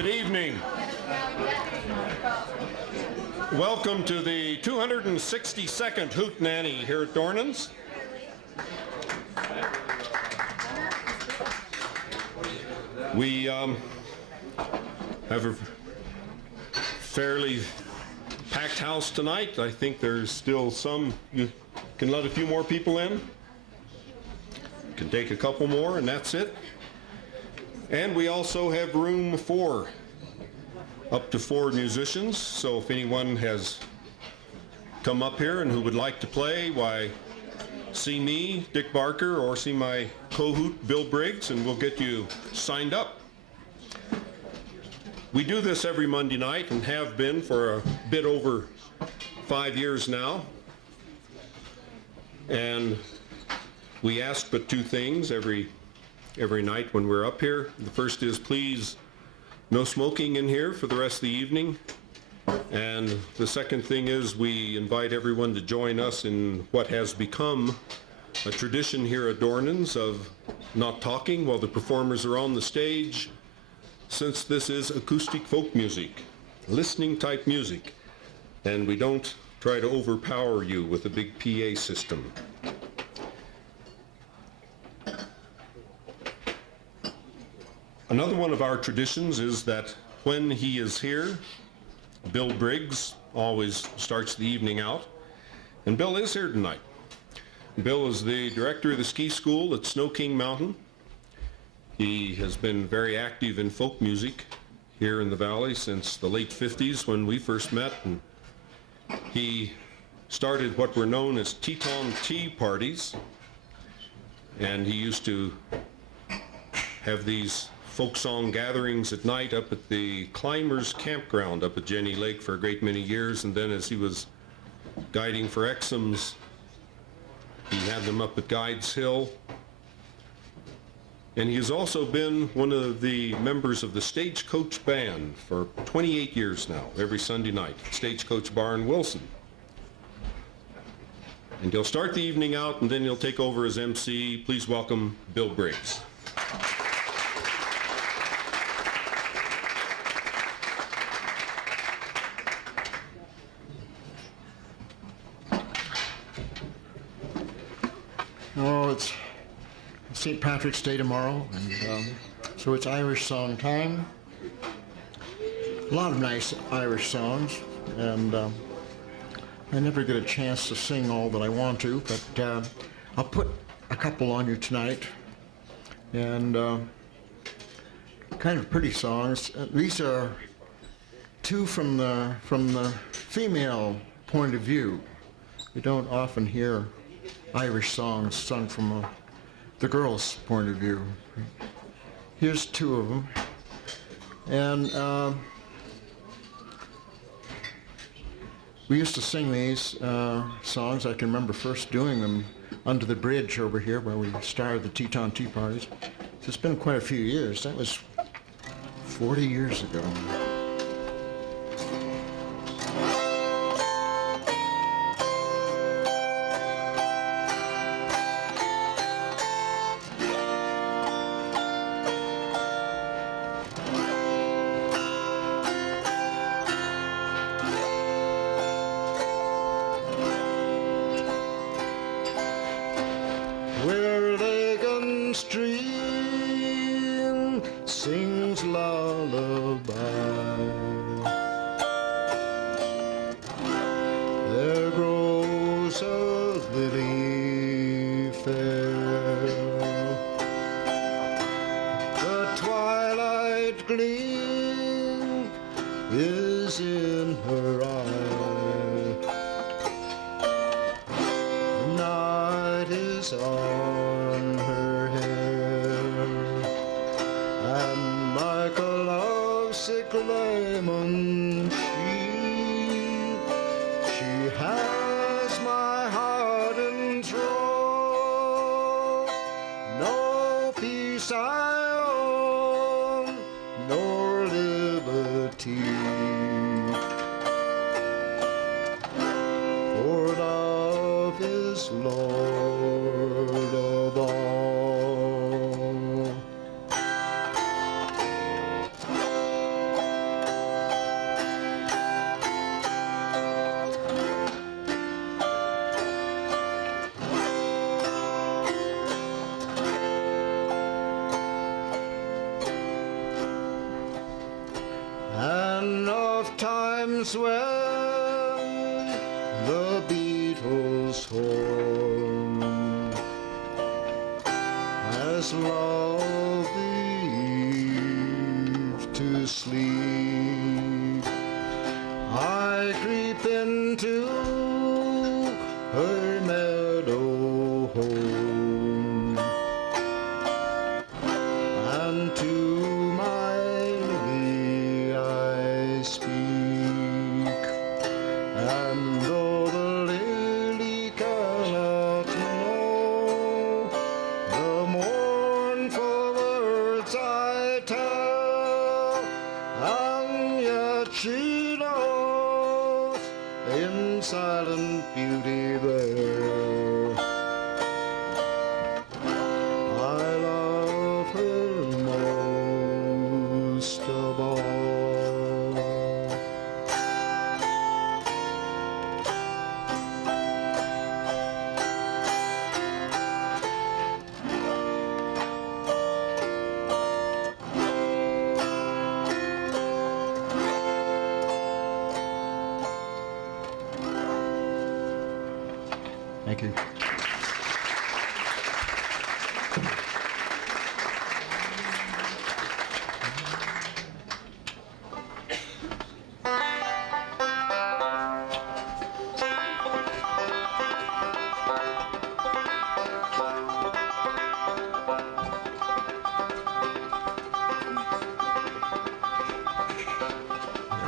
Good evening. Welcome to the 262nd Hootenanny here at Dornan's. We have a fairly packed house tonight. I think there's still some. You can let a few more people in. Can take a couple more and that's it. And we also have room for up to 4 musicians. So if anyone has come up here and who would like to play, why, see me, Dick Barker, or see my co-hoot, Bill Briggs, and we'll get you signed up. We do this every Monday night and have been for a bit over 5 years now. And we ask but 2 things every night when we're up here. The first is please no smoking in here for the rest of the evening. And the second thing is we invite everyone to join us in what has become a tradition here at Dornan's of not talking while the performers are on the stage, since this is acoustic folk music, listening type music, and we don't try to overpower you with a big PA system. Another one of our traditions is that when he is here, Bill Briggs always starts the evening out, and Bill is here tonight. Bill is the director of the ski school at Snow King Mountain. He has been very active in folk music here in the valley since the late 50s when we first met, and he started what were known as Teton tea parties, and he used to have these folk song gatherings at night up at the Climbers Campground up at Jenny Lake for a great many years, and then as he was guiding for Exums, he had them up at Guides Hill. And he has also been one of the members of the Stagecoach Band for 28 years now, every Sunday night, Stagecoach Bar in Wilson. And he'll start the evening out, and then he'll take over as MC. Please welcome Bill Briggs. Oh, it's St. Patrick's Day tomorrow, and so it's Irish song time. A lot of nice Irish songs, and I never get a chance to sing all that I want to, but I'll put a couple on you tonight, and kind of pretty songs. These are 2 from the female point of view. You don't often hear Irish songs sung from the girl's point of view. Here's 2 of them. And we used to sing these songs. I can remember first doing them under the bridge over here where we started the Teton Tea Parties. So it's been quite a few years. That was 40 years ago. Where lake and stream sings lullaby, there grows a lily fair, the twilight gleam is in her eye, night is on her hair, and like a lovesick lemon she has my heart in thrall. No peace I own, nor liberty, for love is Lord of all. times when the Beatles' horn has lulled thee to sleep, I creep into her meadow home, and to my lily I speak, and though the lily cannot know the mournful words I tell, and yet she knows in silent beauty there I love her most of all. Thank you.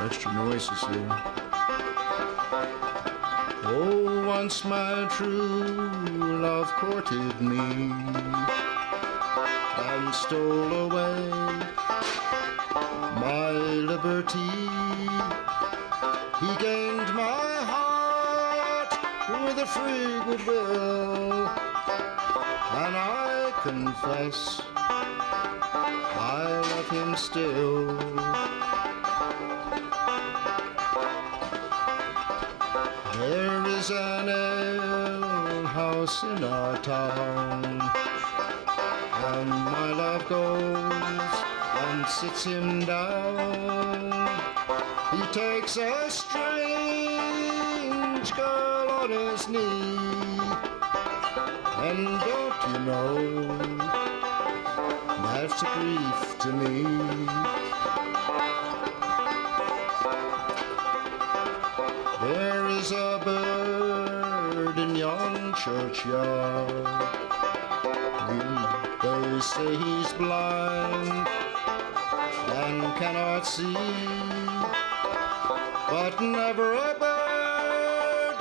Extra noises here. Oh, once my true love courted me and stole away my liberty. He gained my heart with a free goodwill, and I confess I love him still. There is an alehouse in our town, and my love goes and sits him down. He takes a strange girl on his knee, and don't you know, that's a grief to me. There is a bird in yon churchyard. They say he's blind and cannot see, but never a bird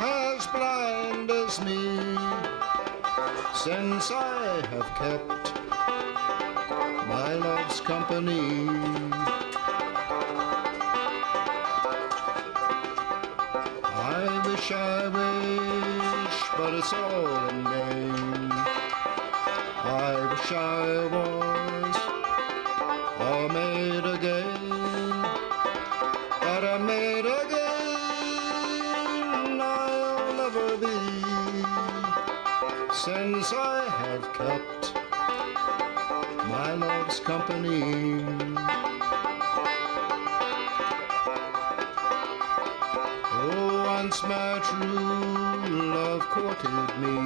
as blind as me, since I have kept my love's company. I wish, but it's all in vain. I wish I was a maid again, but a maid again I'll never be, since I have kept my love's company. Once my true love courted me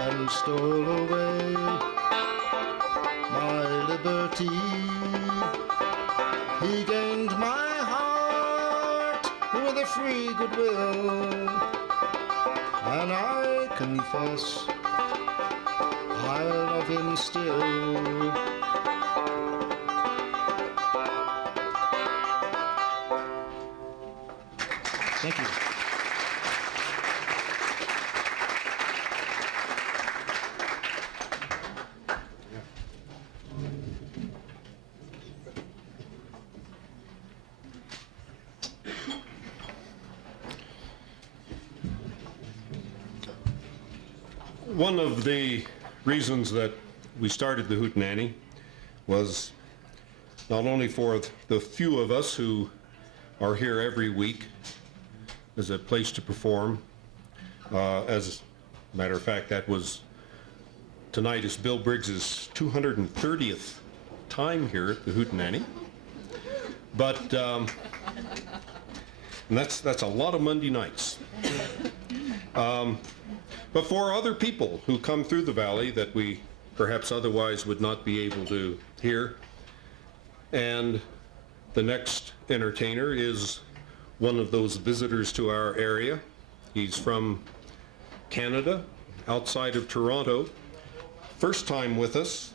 and stole away my liberty. He gained my heart with a free goodwill, and I confess I love him still. Thank you. One of the reasons that we started the Hootenanny was not only for the few of us who are here every week as a place to perform. As a matter of fact, that was tonight is Bill Briggs's 230th time here at the Hootenanny. But and that's a lot of Monday nights. But for other people who come through the valley that we perhaps otherwise would not be able to hear, and the next entertainer is one of those visitors to our area. He's from Canada, outside of Toronto. First time with us.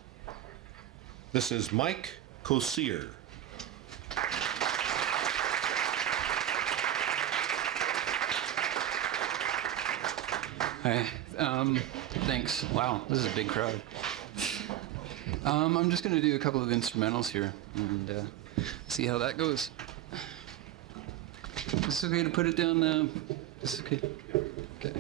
This is Mike Kosier. Hi. Thanks. Wow, this is a big crowd. I'm just going to do a couple of instrumentals here and see how that goes. Is it okay to put it down? Is it okay? Okay.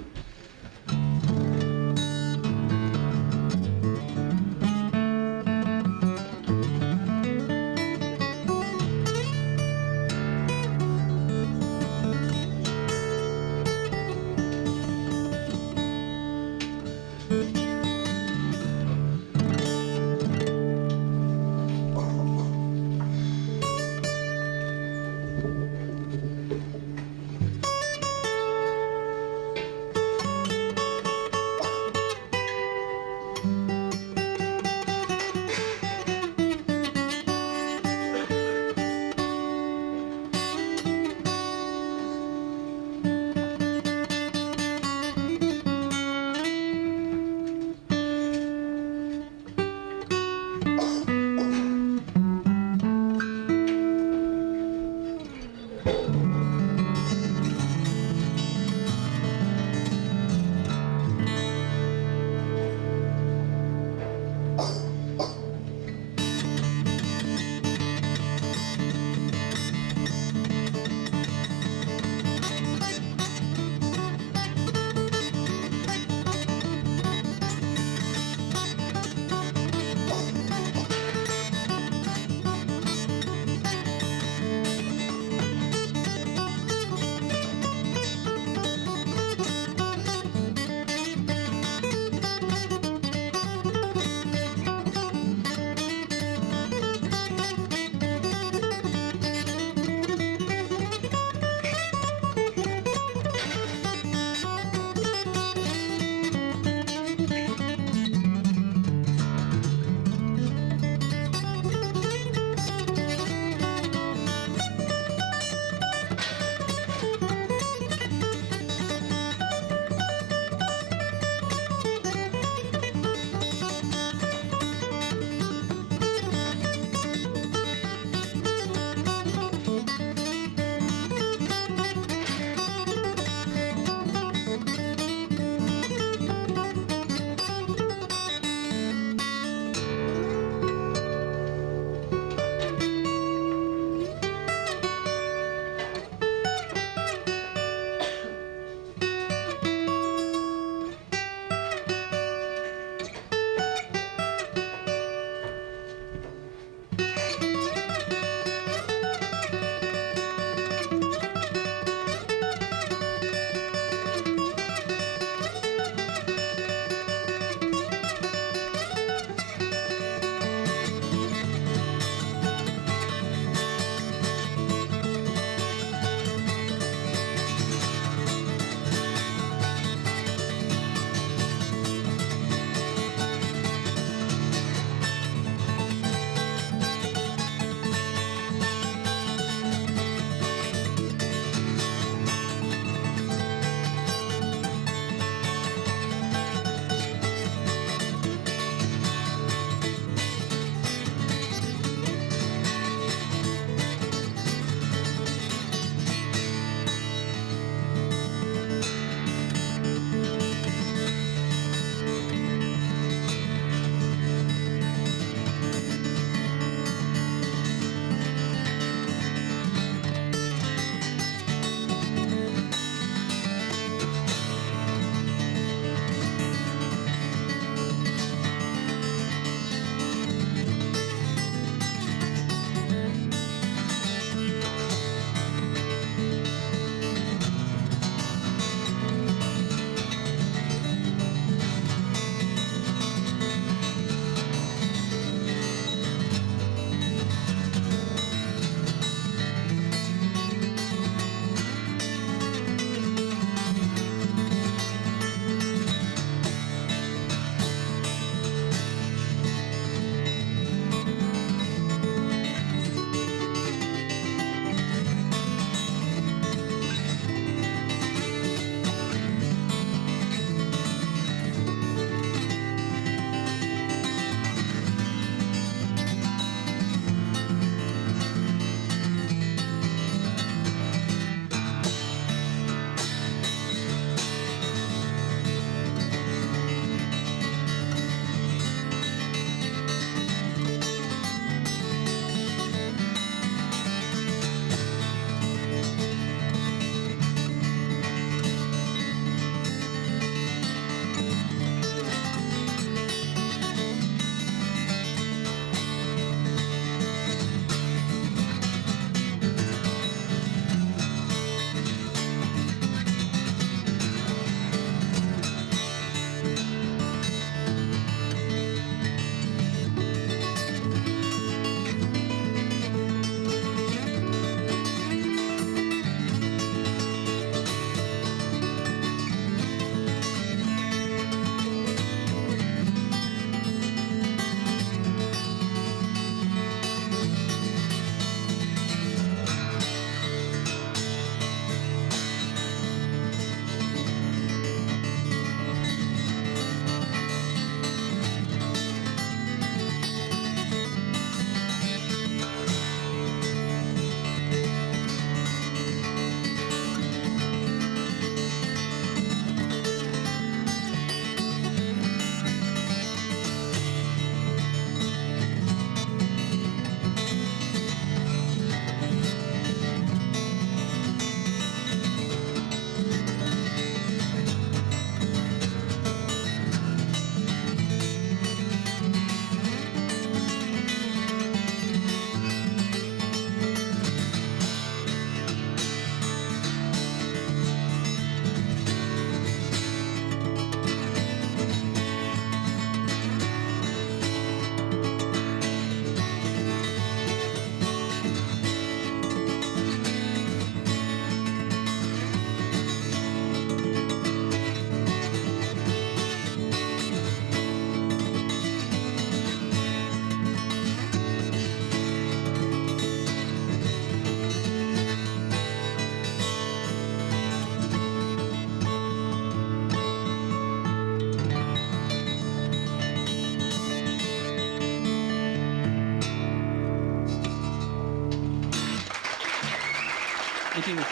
Thank you.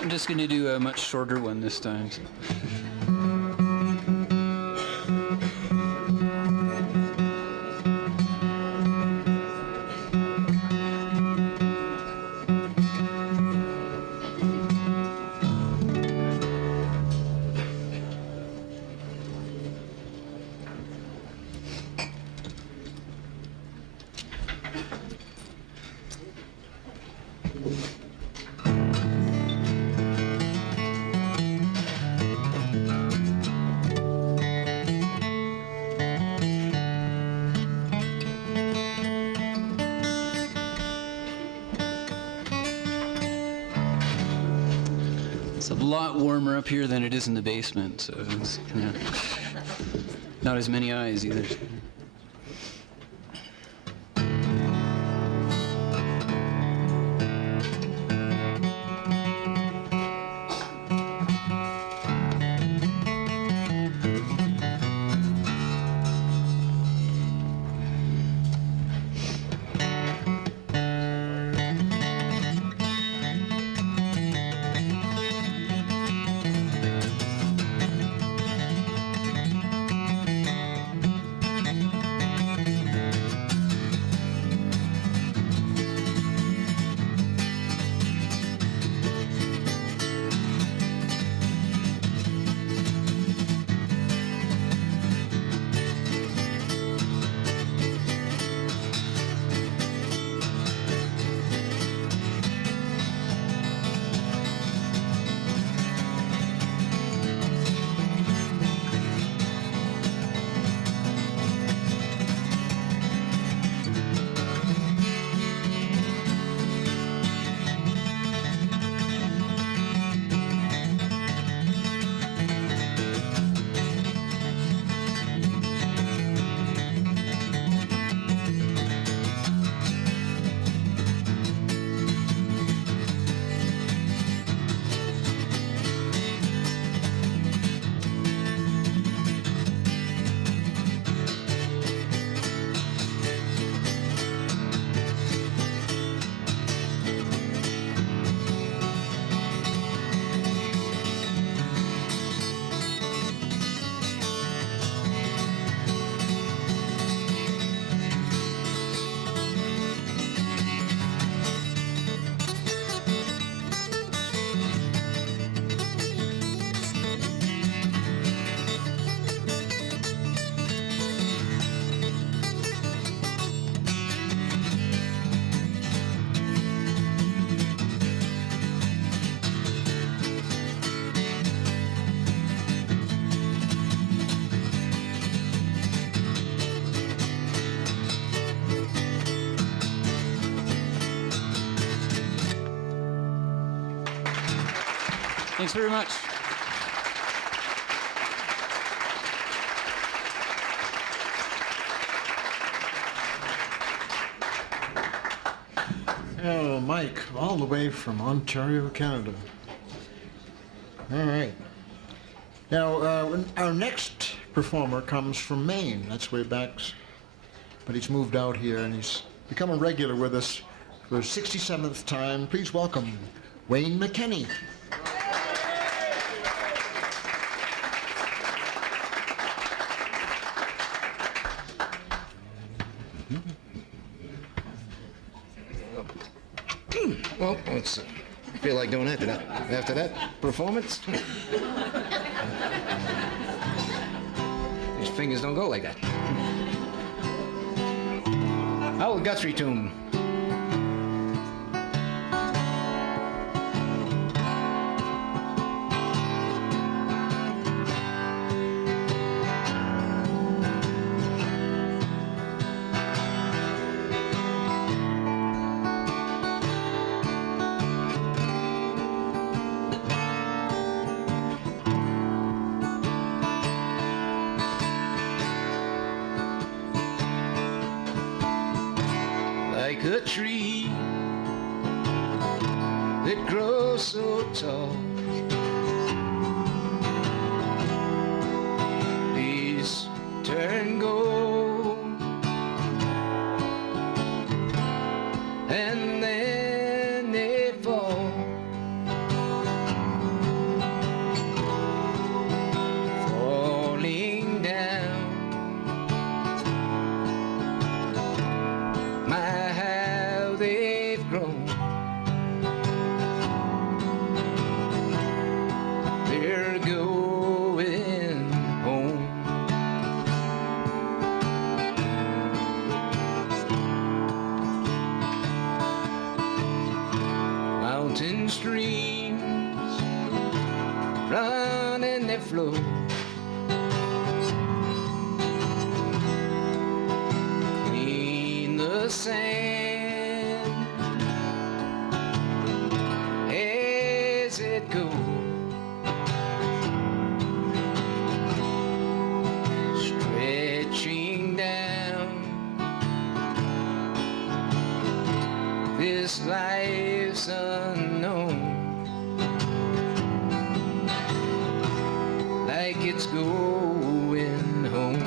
I'm just going to do a much shorter one this time. It's a lot warmer up here than it is in the basement, so it's kind of not as many eyes either. Thanks very much. Oh, Mike, all the way from Ontario, Canada. All right. Now, our next performer comes from Maine. That's way back, but he's moved out here and he's become a regular with us for the 67th time. Please welcome Wayne McKenney. Well, let's feel like doing after that performance. These fingers don't go like that. Old Guthrie tune. Like a tree that grows so tall, these turn gold go. Clean the sand as it goes. Stretching down this life's unknown, like it's going home.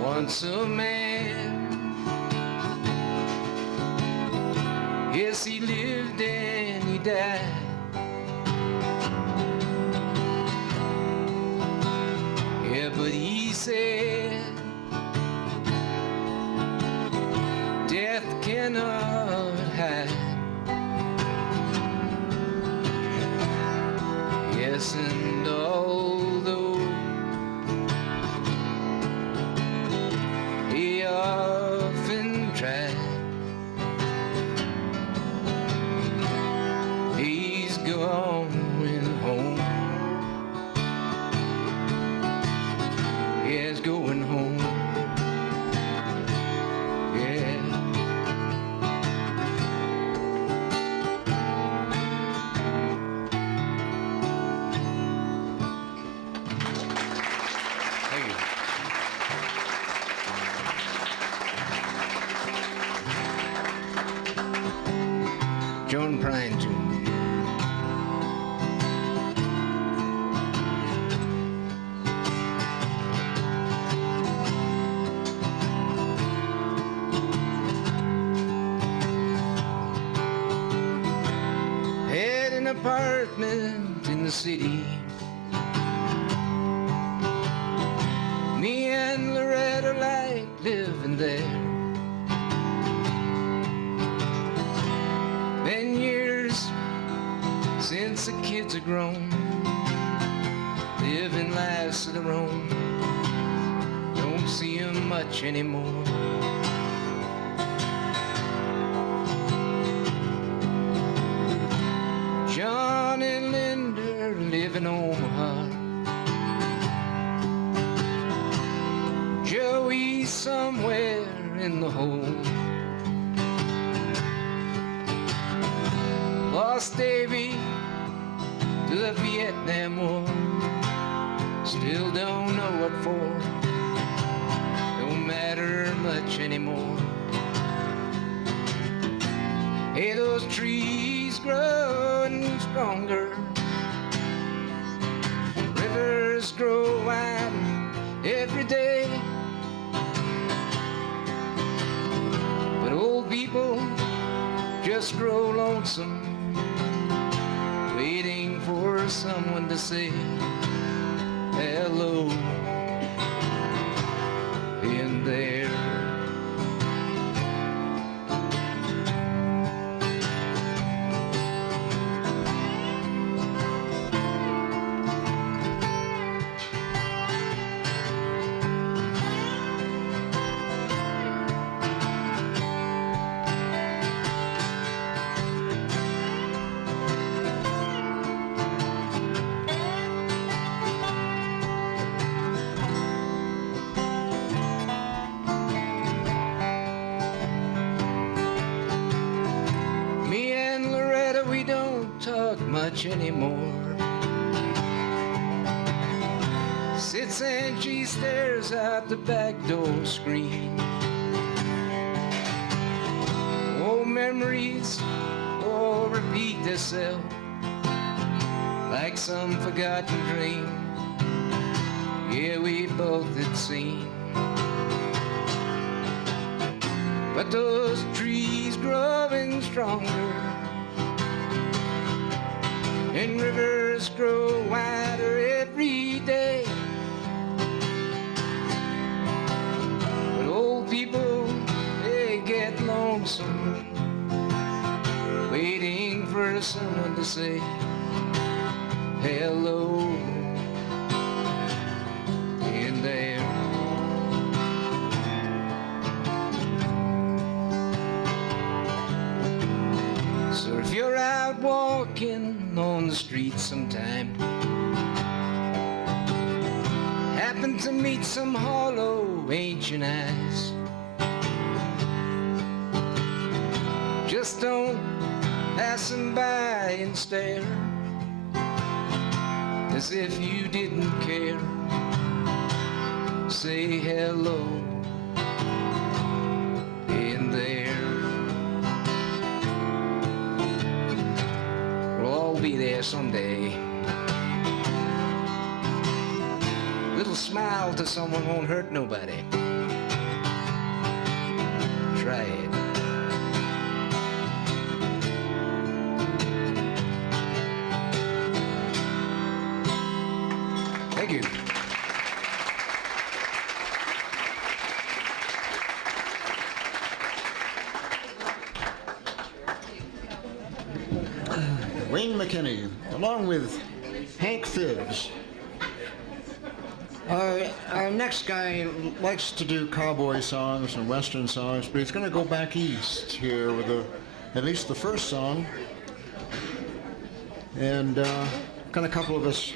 Once a man, yes, he lived and he died. Yeah, but he said death cannot hide. Yes, and although he often tried, he's going home. He's going home. Yeah. Thank you. Joan Prine Jr. Had an apartment in the city. Me and Loretta like living there. Been years since the kids are grown, living lives of their own. Don't see 'em much anymore. John and Linda live in Omaha. Joey's somewhere in the hole. Lost Davy to the Vietnam War. Still don't know what for. Don't matter much anymore. Hey, those trees growing stronger. Rivers grow wide every day. But old people just grow lonesome, waiting for someone to say hello in there. We don't talk much anymore. sits and she stares out the back door screen. Old memories, oh, repeat themselves like some forgotten dream. Yeah, we both had seen. But those trees growing stronger and rivers grow wider every day. But old people, they get lonesome waiting for someone to say hello in there. So if you're out walking on the street sometime, happen to meet some hollow ancient eyes, just don't pass them by and stare as if you didn't care. Say hello in there. We'll all be there someday. Little smile to someone won't hurt nobody. Try it. Thank you. Wayne McKinney, along with Hank Phibbs. Our next guy likes to do cowboy songs and western songs, but he's going to go back east here with at least the first song. And got a couple of us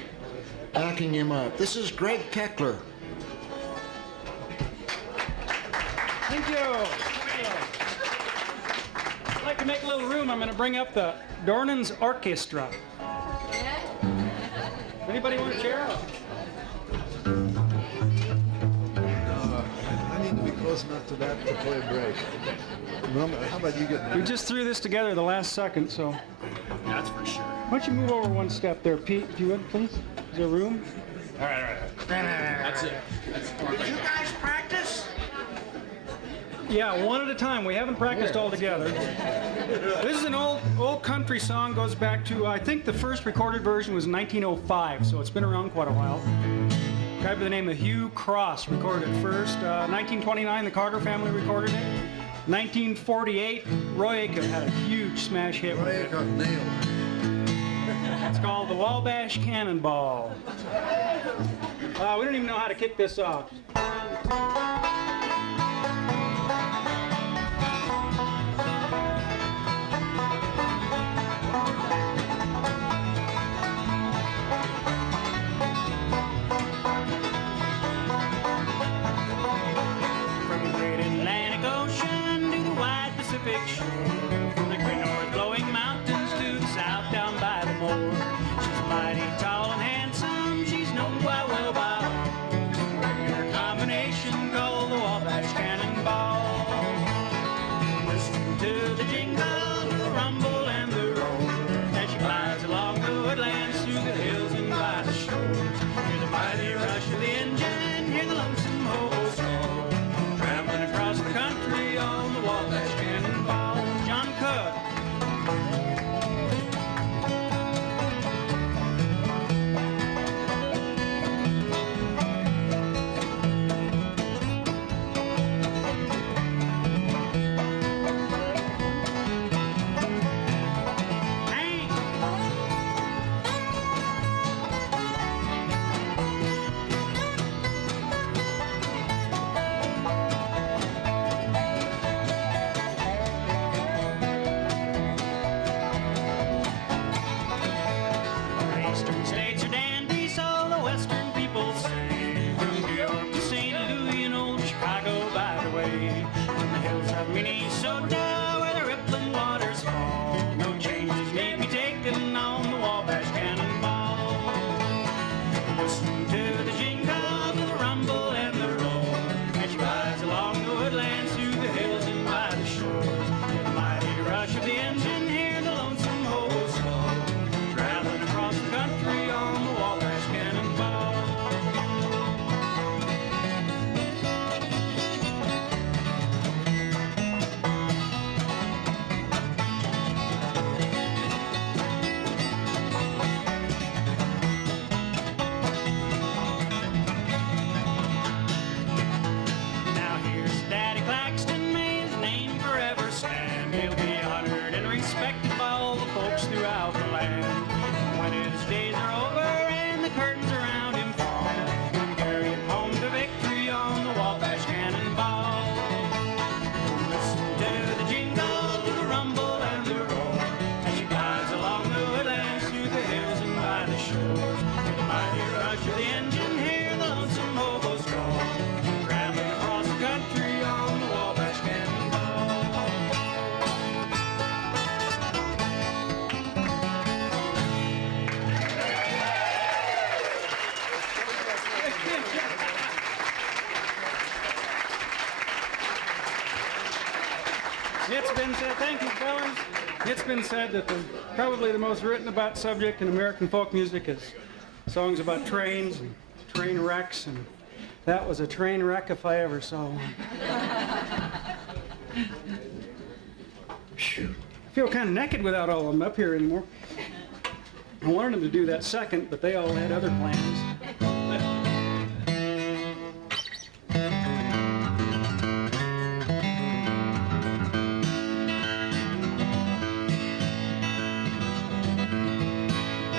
backing him up. This is Greg Keckler. Thank you. I'd like to make a little room. I'm going to bring up the Dornan's Orchestra. Anybody want a chair? I need to be close enough to that to play a break. How about you get... We just threw this together the last second, so. That's for sure. Why don't you move over one step there, Pete, if you would, please? Is there room? All right. That's it. Did you guys practice? Yeah, one at a time. We haven't practiced all together. This is an old country song. Goes back to, I think the first recorded version was 1905, so it's been around quite a while. A guy by the name of Hugh Cross recorded it first. 1929, the Carter family recorded it. 1948, Roy Acuff had a huge smash hit with it. It's called the Wabash Cannonball. We don't even know how to kick this off. From the great north glowing mountains to the south down by the moor. She's mighty tall and handsome, she's known quite well by all. Her combination goes been said, thank you, fellas. It's been said that probably the most written about subject in American folk music is songs about trains and train wrecks, and that was a train wreck if I ever saw one. Phew. I feel kind of naked without all of them up here anymore. I wanted them to do that second, but they all had other plans.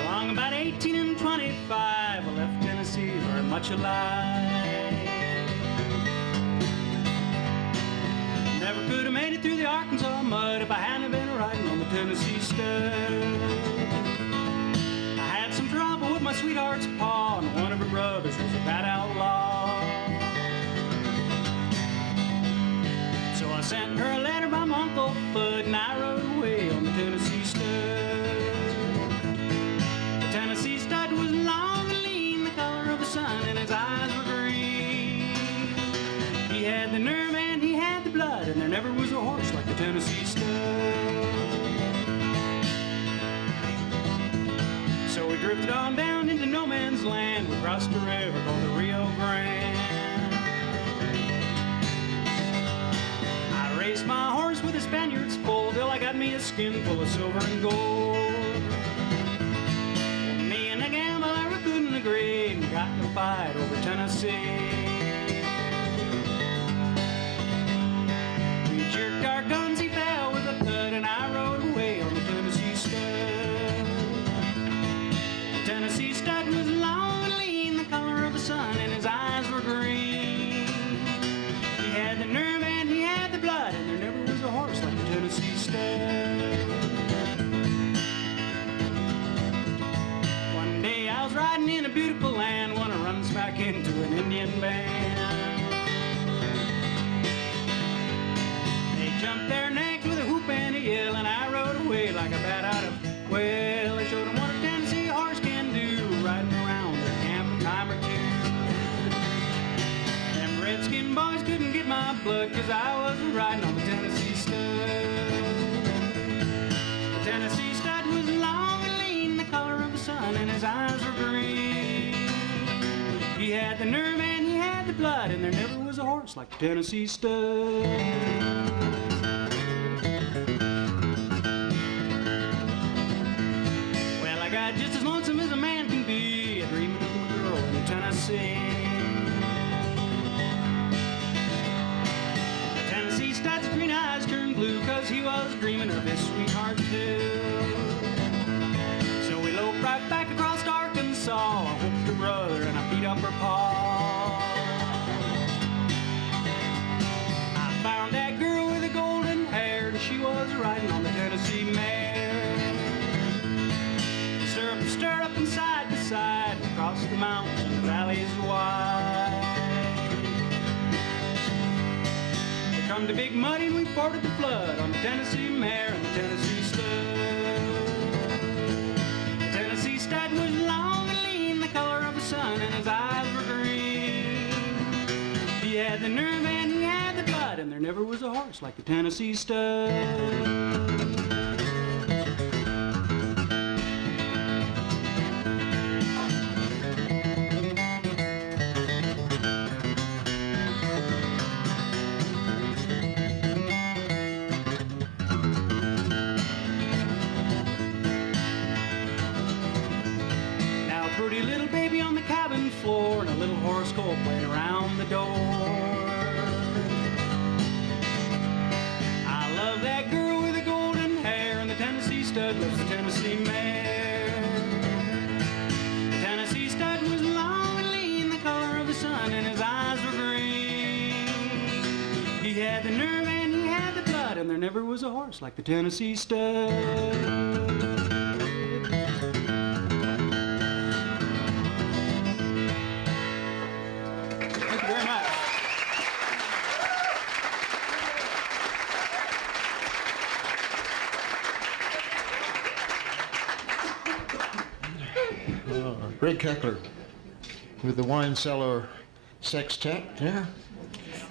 Along about 18 and 25, I left Tennessee very much alive. Never could have made it through the Arkansas mud if I hadn't been riding on the Tennessee stud. I had some trouble with my sweetheart's paw, and one of her brothers was a bad outlaw. So I sent her a letter by my Uncle Fudd, and I rode away on the Tennessee stud. The Tennessee stud was long and lean, the color of the sun, and his eyes were green. He had the nerve and he had the blood, and there never was a horse like the Tennessee stud. So we drifted on down into no man's land. We crossed a river called the Rio Grande. I raced my horse with a Spaniard's full till I got me a skin full of silver and gold. Me and the gambler, we couldn't agree, and got in a fight over Tennessee. We jerked our guns, he fell with a thud, and I rode away on the Tennessee stud. The Tennessee stud was long and lean, the color of the sun, and his eyes were green. He had the nerve and he had the blood, and there never was a horse like the Tennessee stud. One day I was riding in a beautiful land when I run smack into an Indian band. They jumped their necks with a whoop and a yell, and I rode away like a bat out of well. They showed them what a Tennessee horse can do, riding around their camp a time or two. Them redskin boys couldn't get my blood, 'cause I was riding on the Tennessee stud. The Tennessee stud was long and lean, the color of the sun, and his eyes were green. He had the nerve and he had the blood, and there never was a horse like the Tennessee stud. Well, I got just as lonesome as a man can be, a dreaming of a girl in Tennessee. The Tennessee stud's green eyes turned blue, 'cause he was dreaming of his sweetheart too. So we loped right back across Arkansas. I whooped her brother and I beat up her paw. I found that girl with the golden hair, and she was riding on the Tennessee mare. Stirred up and side to side, across the mountains and the valleys wide. We come to Big Muddy and we forded the flood on the Tennessee mare and the Tennessee stud. The Tennessee stud was long and lean, the color of the sun, and his eyes were green. He had the nerve and he had the blood, and there never was a horse like the Tennessee stud. Pretty little baby on the cabin floor, and a little horoscope laying around the door. I love that girl with the golden hair, and the Tennessee stud loves the Tennessee mare. The Tennessee stud was long and lean, the color of the sun, and his eyes were green. He had the nerve and he had the blood, and there never was a horse like the Tennessee stud. Greg Keckler with the Wine Cellar Sextet. Yeah.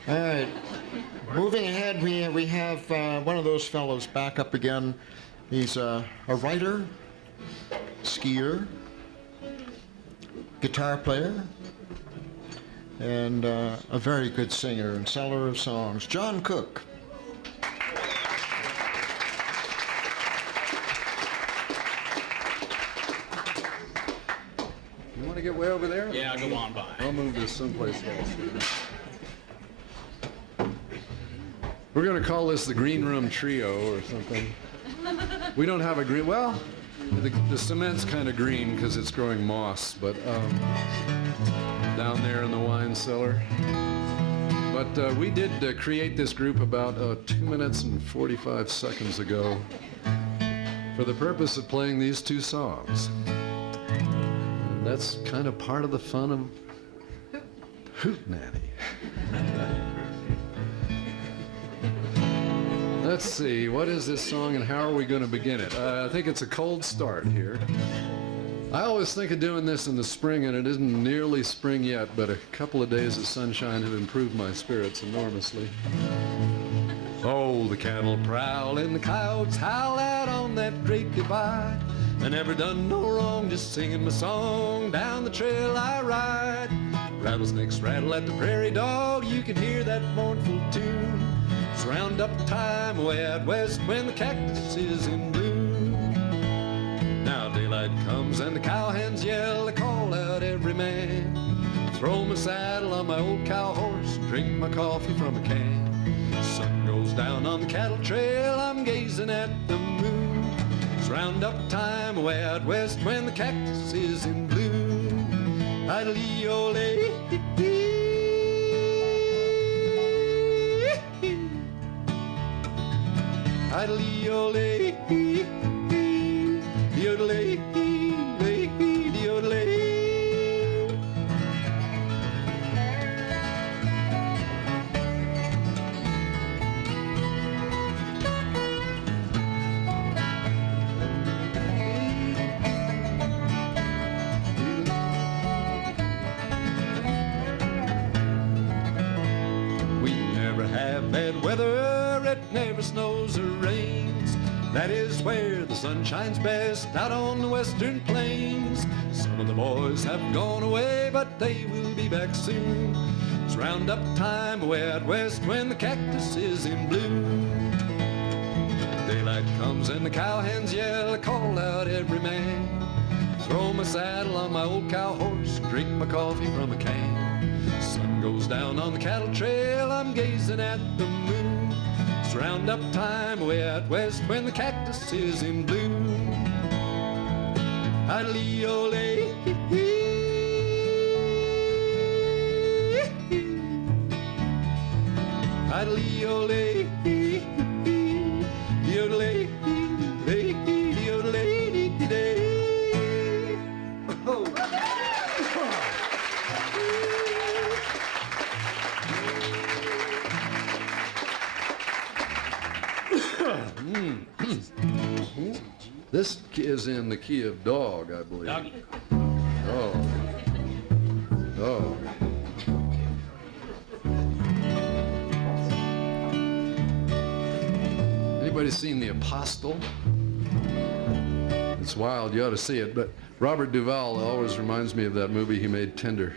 All right. Moving ahead, we have one of those fellows back up again. He's a writer, skier, guitar player, and a very good singer and seller of songs, John Cook. You want to get way over there? Yeah, go on by. I'll move this someplace else. We're going to call this the Green Room Trio or something. We don't have a green, well, the cement's kind of green because it's growing moss, but down there in the wine cellar. But we did create this group about 2 minutes and 45 seconds ago for the purpose of playing these two songs. And that's kind of part of the fun of Hootenanny. Let's see, what is this song and how are we going to begin it? I think it's a cold start here. I always think of doing this in the spring, and it isn't nearly spring yet, but a couple of days of sunshine have improved my spirits enormously. Oh, the cattle prowl and the coyotes howl out on that great divide. I never done no wrong, just singing my song down the trail I ride. Rattlesnakes rattle at the prairie dog, you can hear that mournful tune. It's roundup time away out west when the cactus is in bloom. Now daylight comes and the cowhands yell, I call out every man. Throw my saddle on my old cow horse, drink my coffee from a can. Sun goes down on the cattle trail, I'm gazing at the moon. It's roundup time away out west when the cactus is in bloom. Idly-o-lay. Idly-o-lay, de-o-lay, de-o-lay. We never have bad weather, it never snows or rains. That is where the sun shines best, out on the western plains. Some of the boys have gone away, but they will be back soon. It's roundup time away out west when the cactus is in bloom. Daylight comes and the cowhands yell, I call out every man. Throw my saddle on my old cow horse, drink my coffee from a can. Sun goes down on the cattle trail, I'm gazing at the moon. It's roundup time away out west when the cactus is in bloom. Idly-o-lay. Idly-o-lay. Yodelay. Yodelay. Oh. This is in the key of dog, I believe. Doggy. Dog. Dog. Anybody seen The Apostle? It's wild, you ought to see it, but Robert Duvall always reminds me of that movie he made, Tender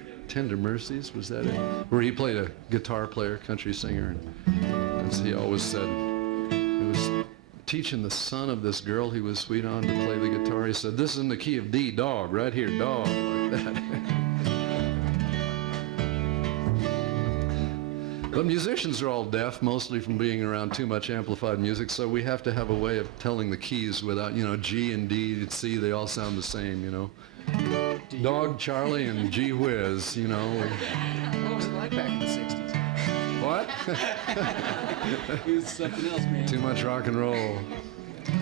Mercies, was that it? Where he played a guitar player, country singer, and as he always said, he was teaching the son of this girl he was sweet on to play the guitar. He said, this is in the key of D, dog, right here, dog, like that. But musicians are all deaf, mostly from being around too much amplified music, so we have to have a way of telling the keys without, G and D and C, they all sound the same, Dog, Charlie, and Gee Whiz, What was it like back in the 60s? What? It was something else, man. Too much rock and roll. Too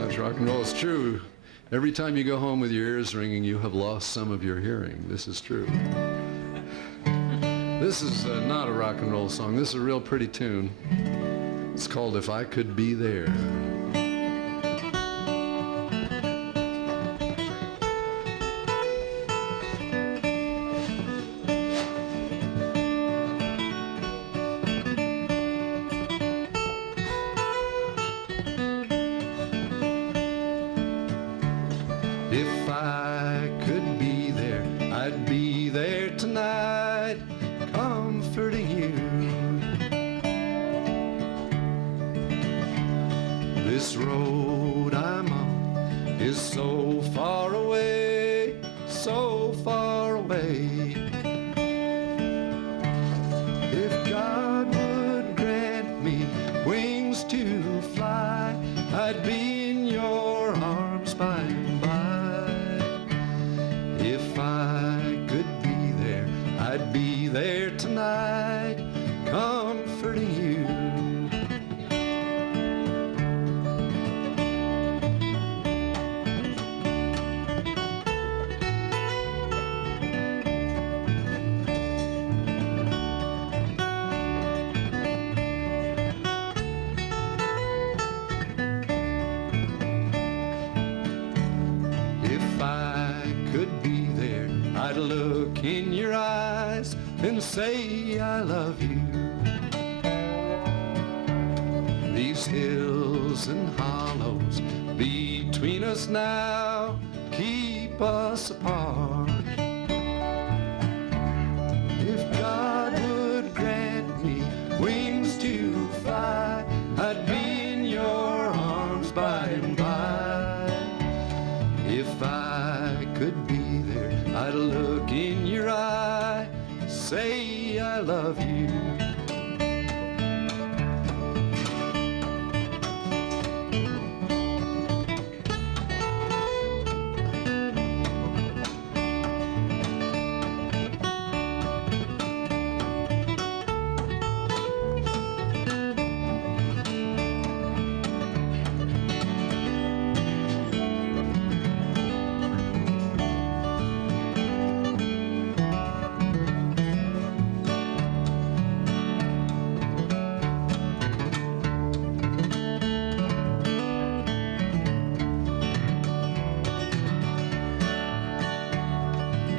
much rock and roll. It's true. Every time you go home with your ears ringing, you have lost some of your hearing. This is true. This is not a rock and roll song. This is a real pretty tune. It's called If I Could Be There. I'd be there tonight, comforting you. This road I'm on is so far away, so far away. If God would grant me wings to fly, I'd be in your arms by and by. If I could be there, I'd be there tonight, comforting you. Look in your eyes and say I love you. These hills and hollows between us now keep us apart. If God would grant me wings to fly, I'd be in your arms by and by. If I could be there, I'd look in your eye, say I love you.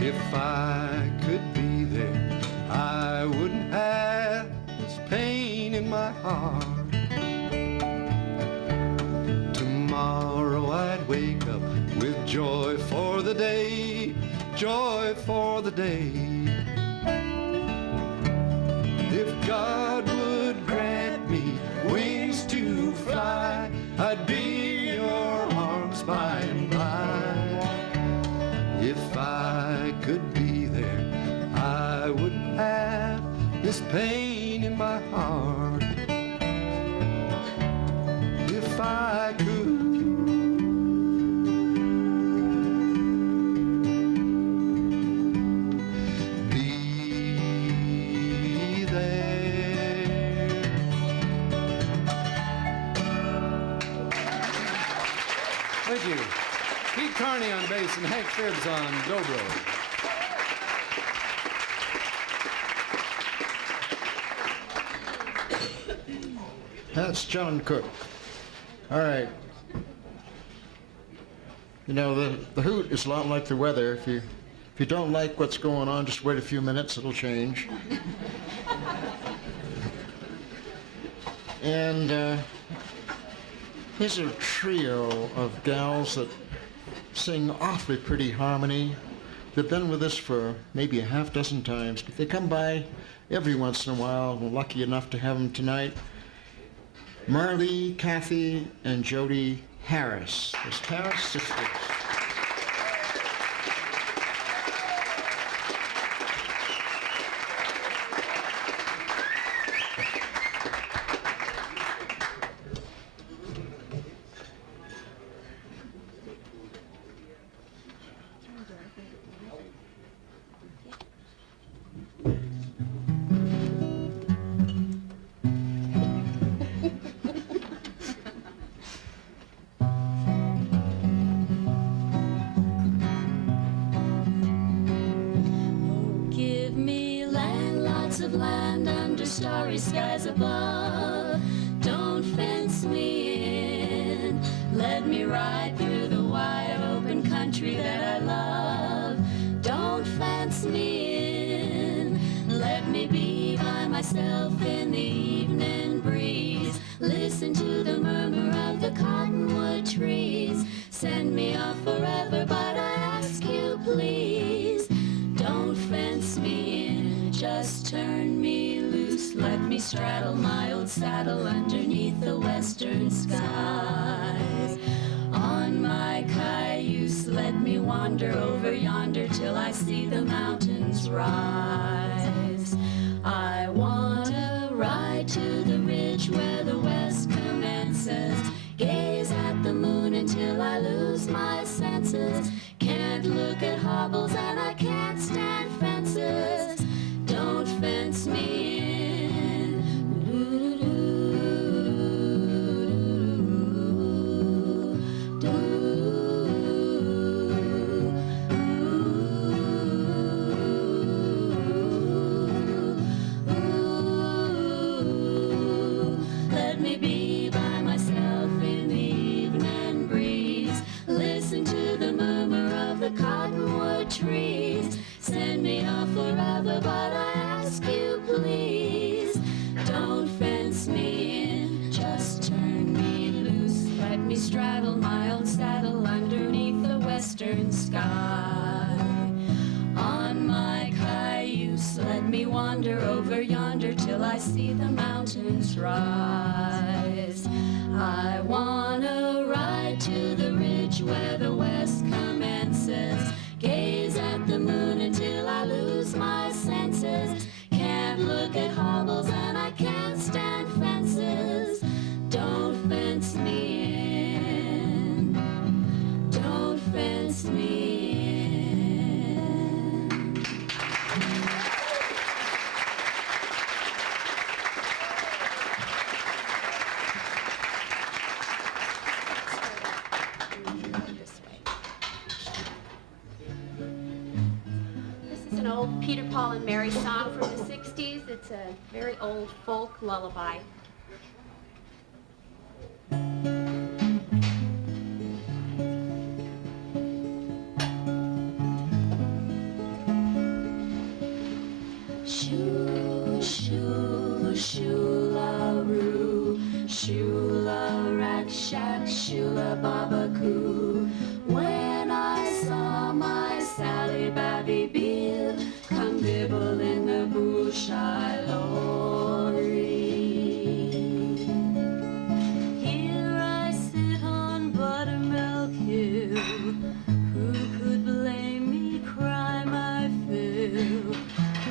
If I could be there, I wouldn't have this pain in my heart. Tomorrow I'd wake up with joy for the day, joy for the day. If God would grant me wings to fly, I'd be in your arms by and by. If I could be there, I wouldn't have this pain in my heart. If I could be there. Thank you. Pete Carney on bass and Hank Phibbs on dobro. That's John Cook. All right. You know, the hoot is a lot like the weather. If you don't like what's going on, just wait a few minutes, it'll change. And here's a trio of gals that sing awfully pretty harmony. They've been with us for maybe a half dozen times, but they come by every once in a while. We're lucky enough to have them tonight. Marlee, Kathy, and Jody Harris. There's Harris sisters. Starry skies above, don't fence me in. Let me ride through the wide open country that I love. Don't fence me in. Let me be by myself in the evening breeze. Listen to the murmur of the cottonwood trees. Send me off forever, but I ask you please, don't just turn me loose. Let me straddle my old saddle underneath the western skies. On my cayuse, let me wander over yonder till I see the mountains rise. I wanna ride to the ridge where the west commences. Gaze at the moon until I lose my senses. Can't look at hobbles and I can't stand fences. Don't fence me in. Let me be by myself in the evening breeze. Listen to the murmur of the cottonwood trees. Send me off forever, but I ask you please, don't fence me in, just turn me loose. Let me straddle my old saddle underneath the western sky. On my cayuse, let me wander over yonder till I see the mountains rise. I wanna ride to the ridge where the west commences. Gaze at the moon until I lose my senses. Can't look at hobbles and I can't stand fences. Don't fence me in. Don't fence me in. An old Peter, Paul, and Mary song from the 60s. It's a very old folk lullaby. Shoo, shoo, shoo-la-roo, shoo-la-rack-shack, shoo-la-baba-coo. When I saw my Sally Babby Beale come bibble in the bush, I lorry. Here I sit on Buttermilk Hill. Who could blame me? Crime I feel.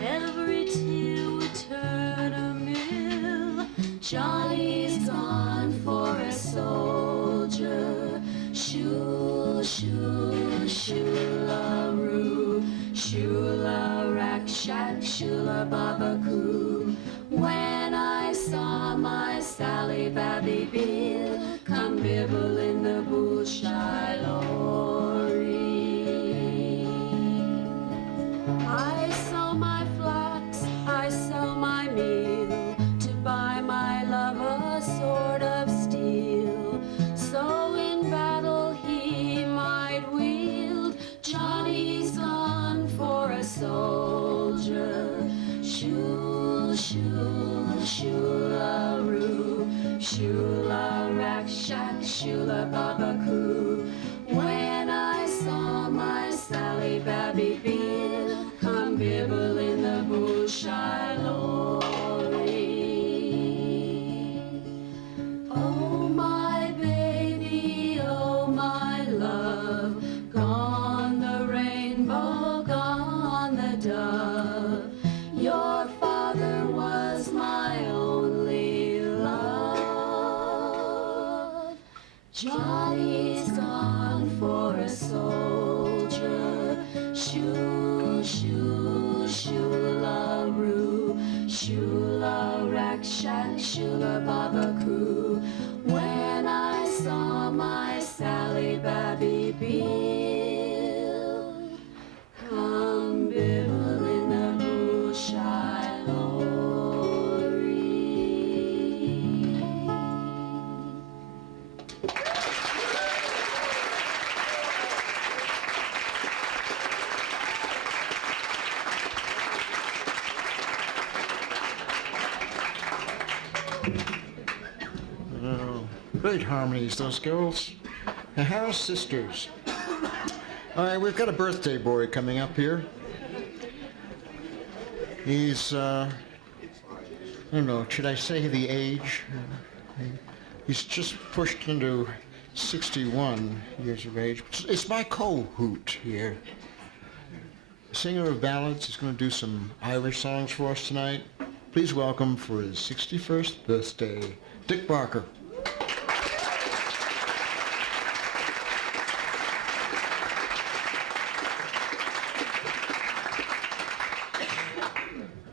Every tear would turn a mill. Johnny's gone for a soldier. Shoo, shoo, shoo-la-roo, shoo-la-rack-shack, shoo-la-baba-coo. When I saw my Sally Babby Beale come bibble in the bush, I lorry. I sow my flax, I sow my meal, to buy my love a sword of steel. So in battle he might wield. Johnny's gone for a soldier. Shoo, shoo, shoo-la-roo, shoo-la-rack-shack, shoo-la-baba-coo. When I saw my Sally Babby Beale come bibble in the bush, I lorry. Oh my baby, oh my love, gone the rainbow, gone the dove. Your father was my only love. Johnny's gone for a soldier. Shoo, shoo, shoo-la-roo, shoo-la-rack-shack, shoo-la-baba-coo. When I saw my Sally Babby Beale come bibble in the bush, I lorry. Great harmonies, those girls. The House Sisters. All right, we've got a birthday boy coming up here. He's, I don't know, should I say the age? He's just pushed into 61 years of age. It's my co-Hoot here. Singer of ballads. He's going to do some Irish songs for us tonight. Please welcome for his 61st birthday, Dick Barker.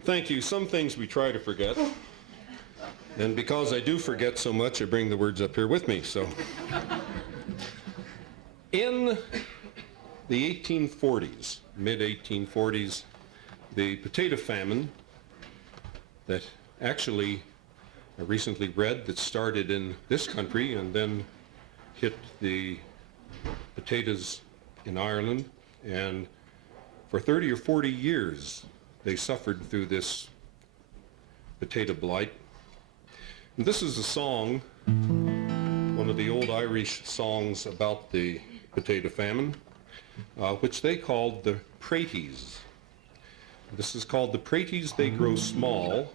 Thank you. Some things we try to forget. And because I do forget so much, I bring the words up here with me. So, in the 1840s, mid-1840s, the potato famine that actually I recently read that started in this country and then hit the potatoes in Ireland, and for 30 or 40 years they suffered through this potato blight. And this is a song, one of the old Irish songs about the potato famine, which they called the praties. This is called the praties, they grow small.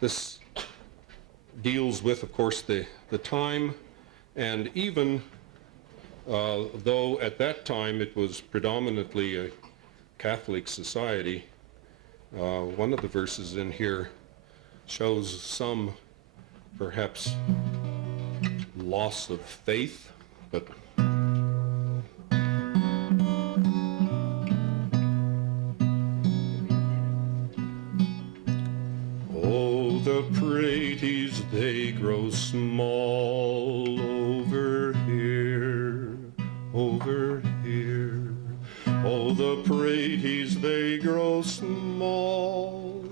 This deals with, of course, the time, and even though at that time it was predominantly a Catholic society, one of the verses in here shows some perhaps loss of faith, but oh, the praties, they grow small over here, over here. Oh, the praties, they grow small,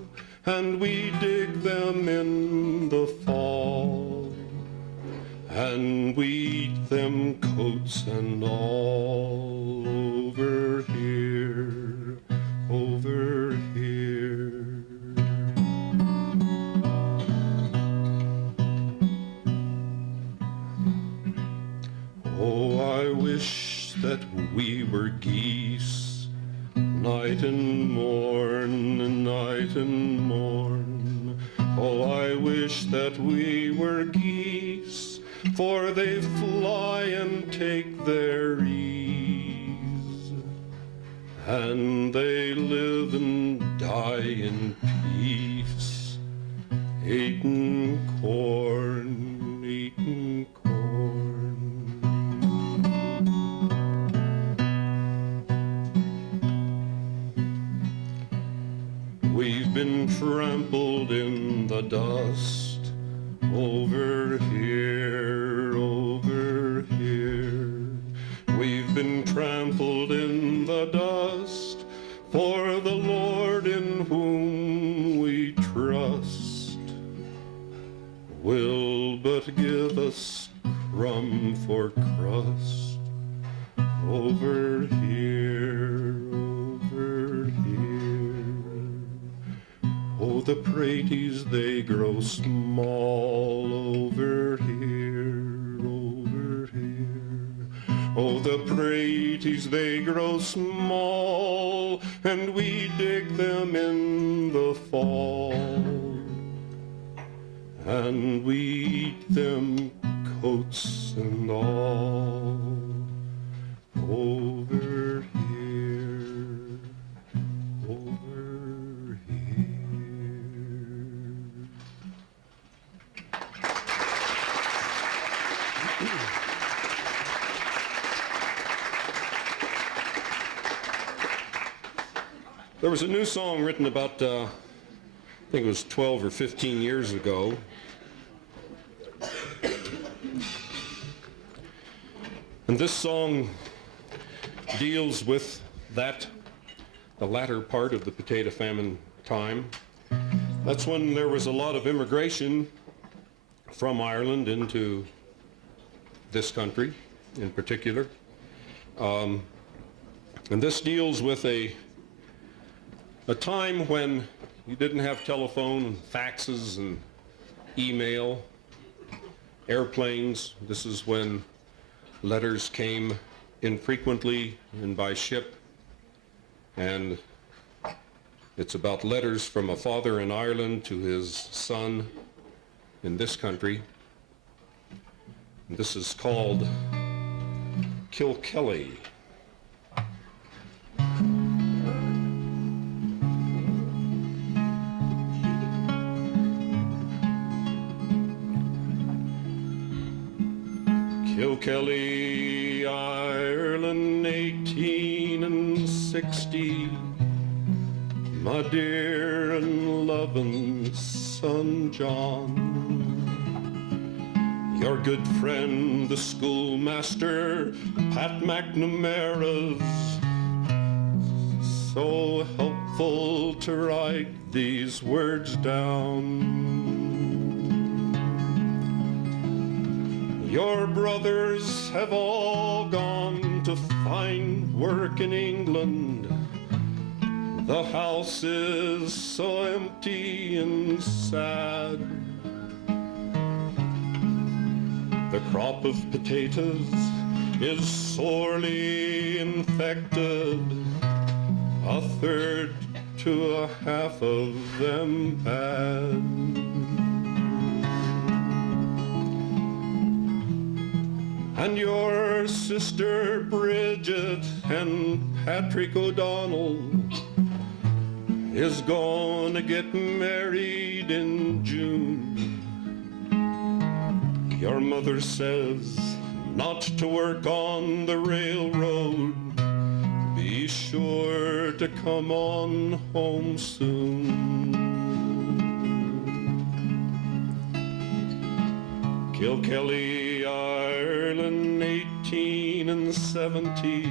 and we dig them in the fall, and we eat them coats and all over here, over here. Oh, I wish that we were geese, night and morn, night and morn. Oh, I wish that we were geese, for they fly and take their ease, and they live and die in peace, eating corn, eating corn. We've been trampled in the dust over here, over here. We've been trampled in the dust for the Lord in whom we trust will but give us crumb for crust over here, over here. Oh, the praties, they grow small over here, over here. Oh, the praties, they grow small, and we dig them in the fall, and we eat them coats and all over here, over here. There was a new song written about, I think it was 12 or 15 years ago. And this song deals with that, the latter part of the potato famine time. That's when there was a lot of immigration from Ireland into this country in particular. And this deals with a time when you didn't have telephone, faxes, and email, airplanes. This is when letters came infrequently and by ship, and It's about letters from a father in Ireland to his son in this country. This is called Kilkelly. Kilkelly, Ireland, 1860. My dear and loving son John, your good friend, the schoolmaster, Pat McNamara's so helpful to write these words down. Your brothers have all gone to find work in England. The house is so empty and sad. The crop of potatoes is sorely infected. A third to a half of them bad. And your sister Bridget and Patrick O'Donnell is gonna get married in June. Your mother says not to work on the railroad. Be sure to come on home soon. Kilkelly, Ireland, 1870.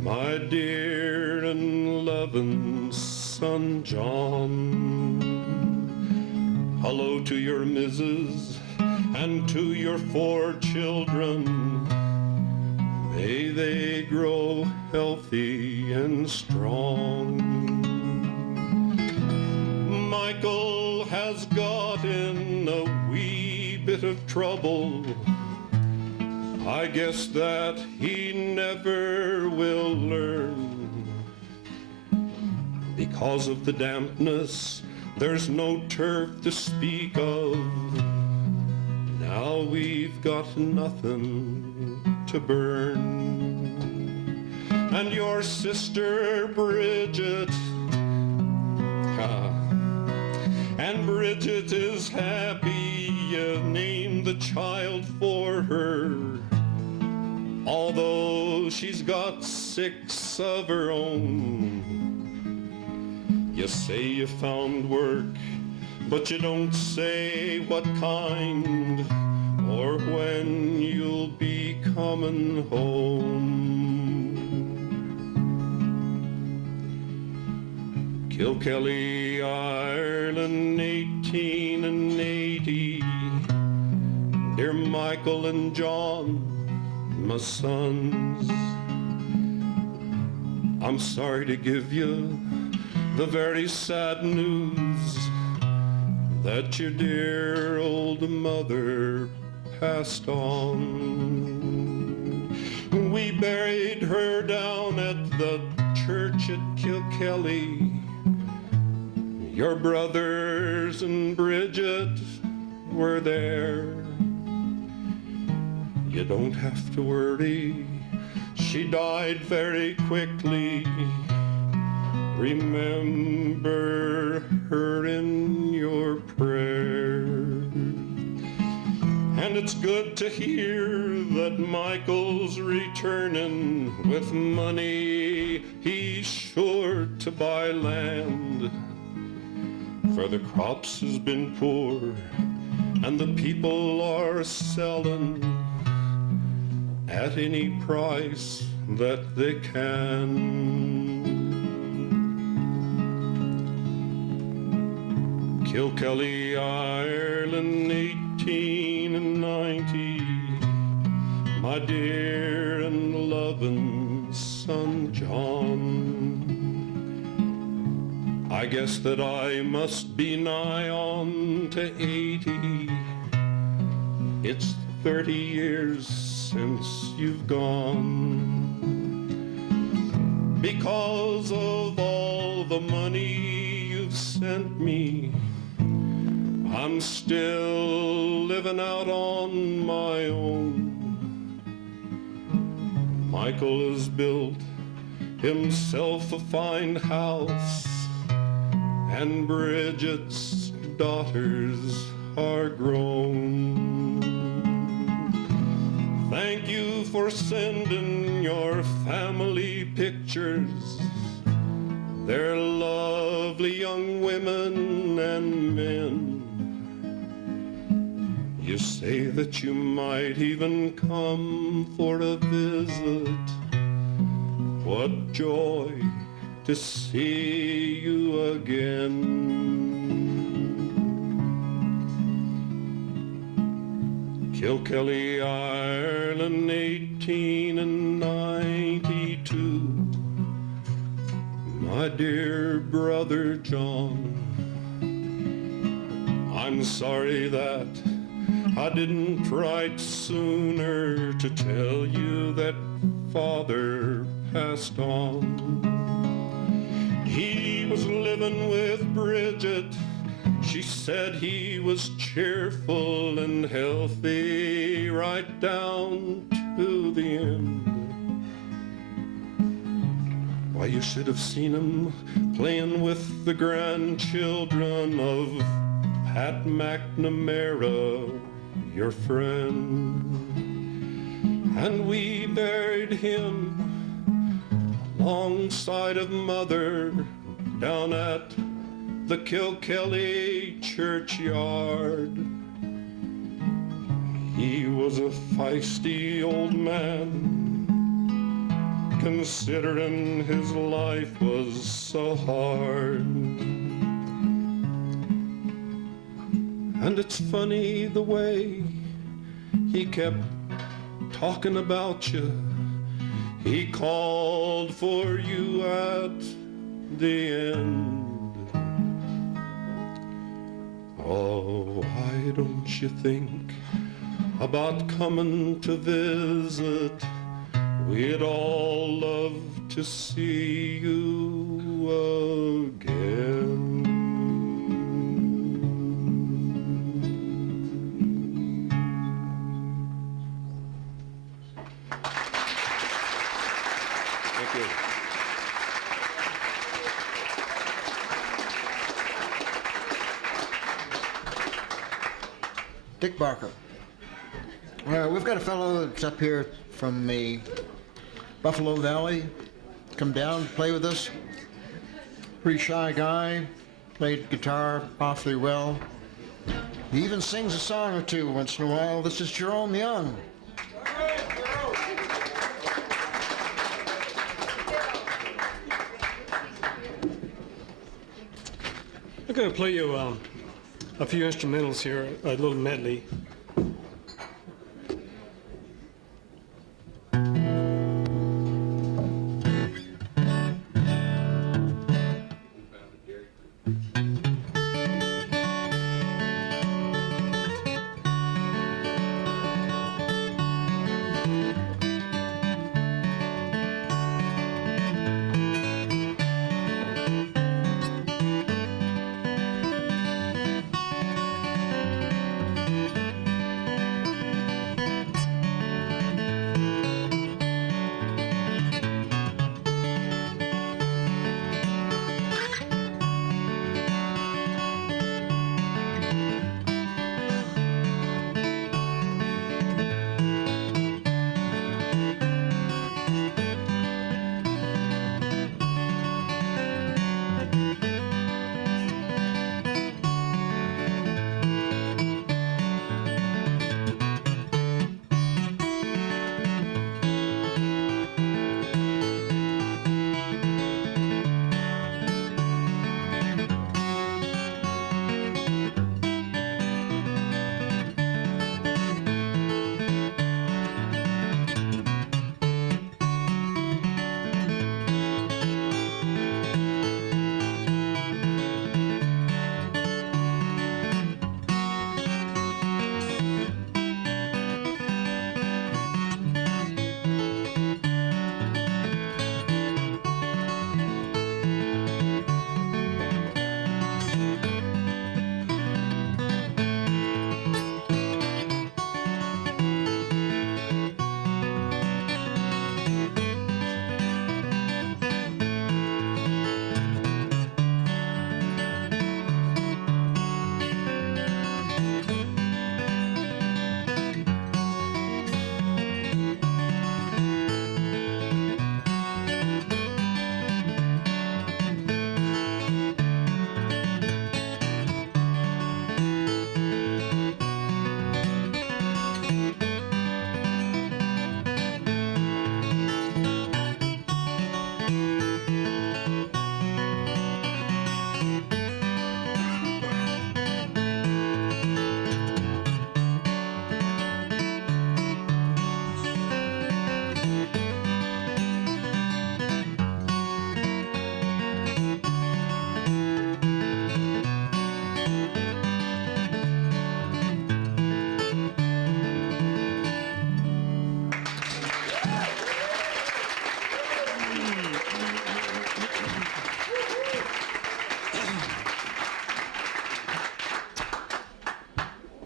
My dear and loving son John. Hello to your missus and to your 4 children. May they grow healthy and strong. Michael has got in a wee bit of trouble. I guess that he never will learn. Because of the dampness, there's no turf to speak of. Now we've got nothing to burn. And your sister Bridget, and Bridget is happy you named the child for her. Although she's got 6 of her own. You say you found work, but you don't say what kind or when you'll be coming home. Kilkelly, Ireland, 1880. Dear Michael and John, my sons, I'm sorry to give you the very sad news that your dear old mother passed on. We buried her down at the church at Kilkelly. Your brothers and Bridget were there. You don't have to worry, she died very quickly. Remember her in your prayers. And it's good to hear that Michael's returning with money. He's sure to buy land. For the crops has been poor and the people are selling at any price that they can. Kilkelly, Ireland, 1890. My dear and loving son John, I guess that I must be nigh on to 80. It's 30 years since you've gone. Because of all the money you've sent me, I'm still living out on my own. Michael has built himself a fine house, and Bridget's daughters are grown. Thank you for sending your family pictures. They're lovely young women and men. You say that you might even come for a visit. What joy to see you again. Kilkelly, Ireland, 1892. My dear brother John, I'm sorry that I didn't write sooner to tell you that Father passed on. He was living with Bridget. She said he was cheerful and healthy right down to the end. Why, you should have seen him playing with the grandchildren of Pat McNamara, your friend. And we buried him alongside of Mother down at the Kilkelly churchyard. He was a feisty old man, considering his life was so hard. And it's funny the way he kept talking about you. He called for you at the end. Oh, why don't you think about coming to visit? We'd all love to see you again. Thank you. Dick Barker. We've got a fellow that's up here from the Buffalo Valley, come down, play with us. Pretty shy guy, played guitar awfully well. He even sings a song or two once in a while. This is Jerome Young. I'm going to play you a few instrumentals here, a little medley.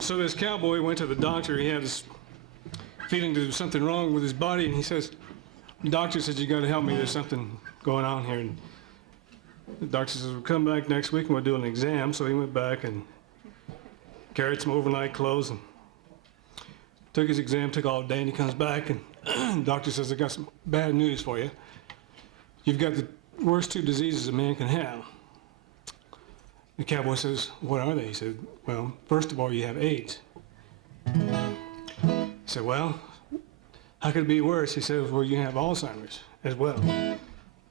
So this cowboy went to the doctor. He had this feeling there was something wrong with his body, and he says, the doctor says, you got to help me. There's something going on here. And the doctor says, we'll come back next week and we'll do an exam. So he went back and carried some overnight clothes and took his exam, took all day, and he comes back, and the doctor says, I got some bad news for you. You've got the worst 2 diseases a man can have. The cowboy says, what are they? He said, well, first of all, you have AIDS. He said, well, how could it be worse? He said, well, you have Alzheimer's as well. He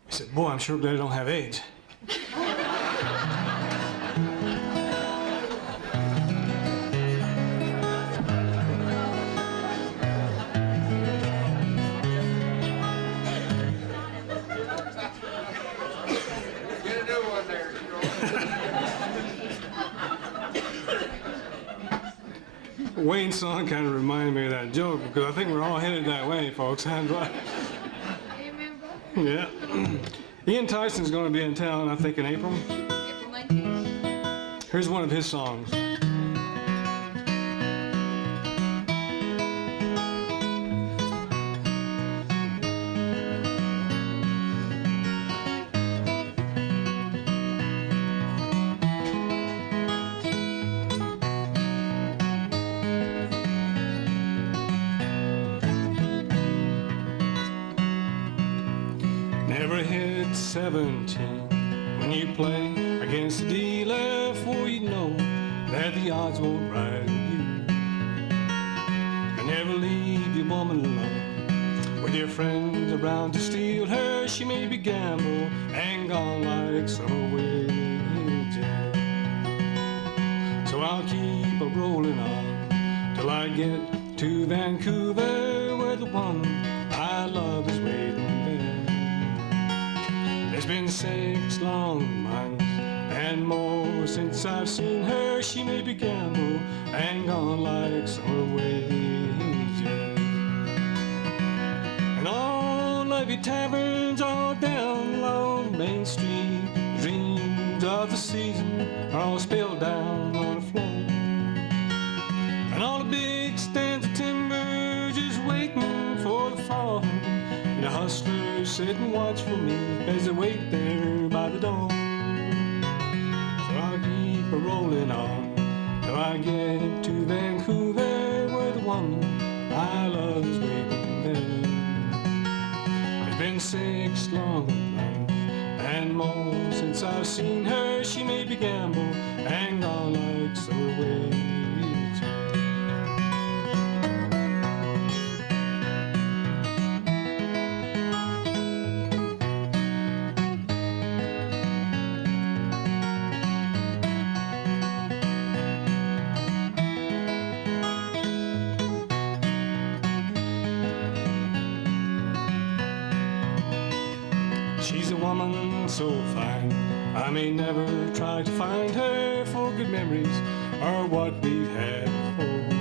said, boy, I'm sure glad I don't have AIDS. Wayne's song kind of reminded me of that joke, because I think we're all headed that way, folks. Yeah. Ian Tyson's going to be in town, I think, in April. April 19th. Here's one of his songs. Never hit 17 when you play against the dealer, for you know that the odds won't ride with you. And never leave your woman alone with your friends around to steal her. She may be gamble and gone like summer wages. So I'll keep a rolling on till I get to Vancouver, where the one I love is waiting there. It's been 6 long months and more since I've seen her. She may be gamble and gone like summer wages. And all levy taverns all down along Main Street, dreams of the season are all spilled down on the floor. And all the big stands of timber just waiting for the fall. And the hustlers sit and watch for me as they wait there by the door. So I'll keep a rolling on till I get to Vancouver, where the woman I love is waiting there. It's been 6 long months and more since I've seen her. She may be gamble and gone like summer wages. She's a woman so fine, I may never try to find her, for good memories are what we've had before.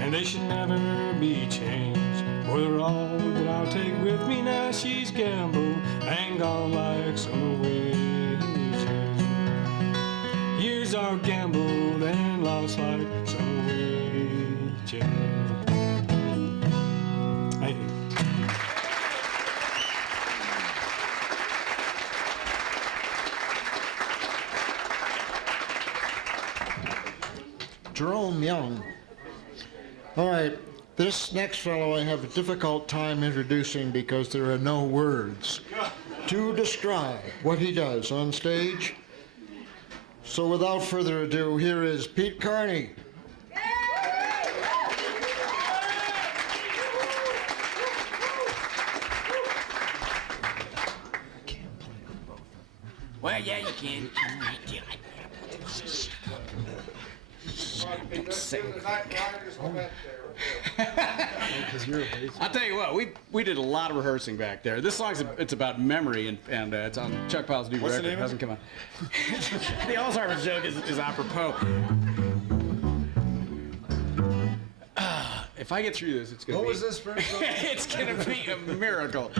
And they should never be changed, for they're all that I'll take with me. Now she's gambled and gone like summer wages. Years are gambled and lost like summer wages. Thank you. Jerome Young. All right, this next fellow I have a difficult time introducing because there are no words to describe what he does on stage. So without further ado, here is Pete Carney. Well, yeah, you can. I'll tell you what, we did a lot of rehearsing back there. This song's it's about memory, and it's on Chuck Powell's new record. It hasn't come out. The Alzheimer's joke is apropos. If I get through this, it's gonna be. What was this first song? It's gonna be a miracle.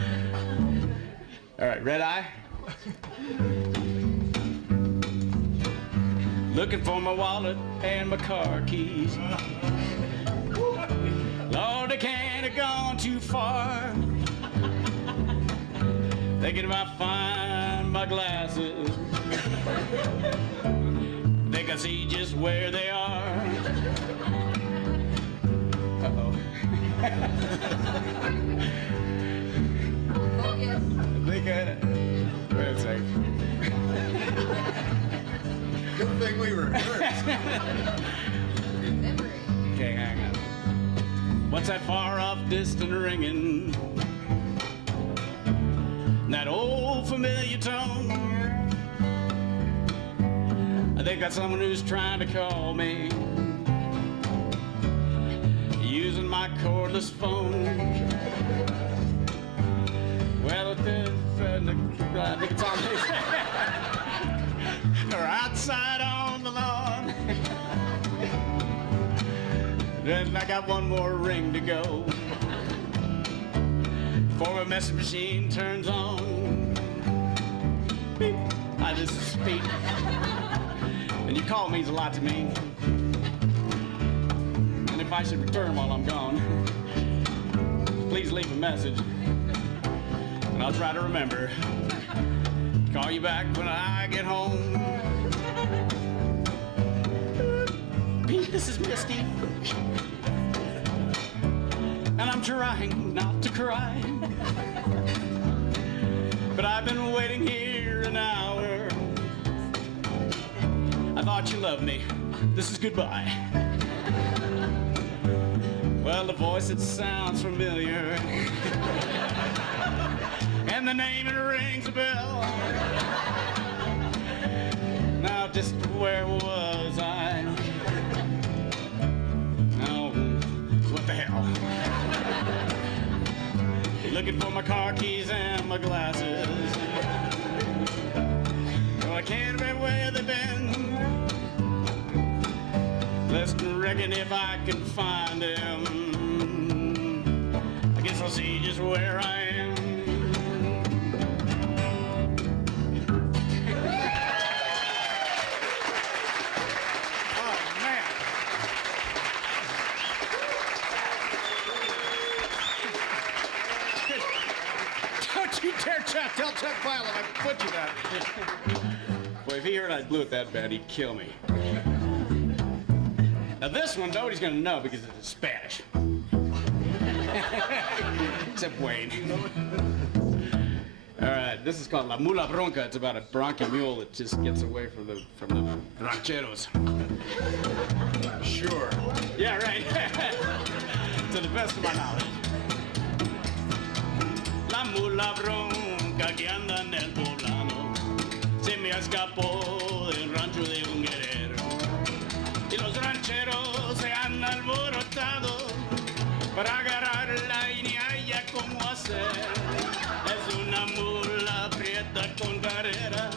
All right, red eye. looking for my wallet and my car keys. Lord, I can't have gone too far. Thinking if I find my glasses, think I see just where they are. Uh-oh. I think wait a second. Good thing we rehearsed. Okay, hang on. What's that far off distant ringing? That old familiar tone. I think that's someone who's trying to call me, using my cordless phone. Well, I think it's on me. Or outside on the lawn. Then I got one more ring to go before my message machine turns on. Beep. This is Pete. And your call means a lot to me. And if I should return while I'm gone, please leave a message. And I'll try to remember. Call you back when I get home. Pete, this is Misty. And I'm trying not to cry. But I've been waiting here an hour. I thought you loved me. This is goodbye. Well, the voice, it sounds familiar. And the name, it rings a bell. Now, just where was I? Oh, what the hell? Looking for my car keys and my glasses. Oh, I can't remember where they've been. Let's reckon if I can find them. I guess I'll see just where I am. Tell Chuck Filer I butchered that. Boy, if he heard I blew it that bad, he'd kill me. Now this one, nobody's gonna know because it's Spanish. Except Wayne. All right, this is called La Mula Bronca. It's about a bronchi mule that just gets away from the rancheros. Sure. Yeah, right. To the best of my knowledge. La mula bronca que anda en el poblado se me escapó del rancho de un guerrero y los rancheros se han alborotado para agarrarla y ni haya cómo hacer. Es una mula prieta con carrera,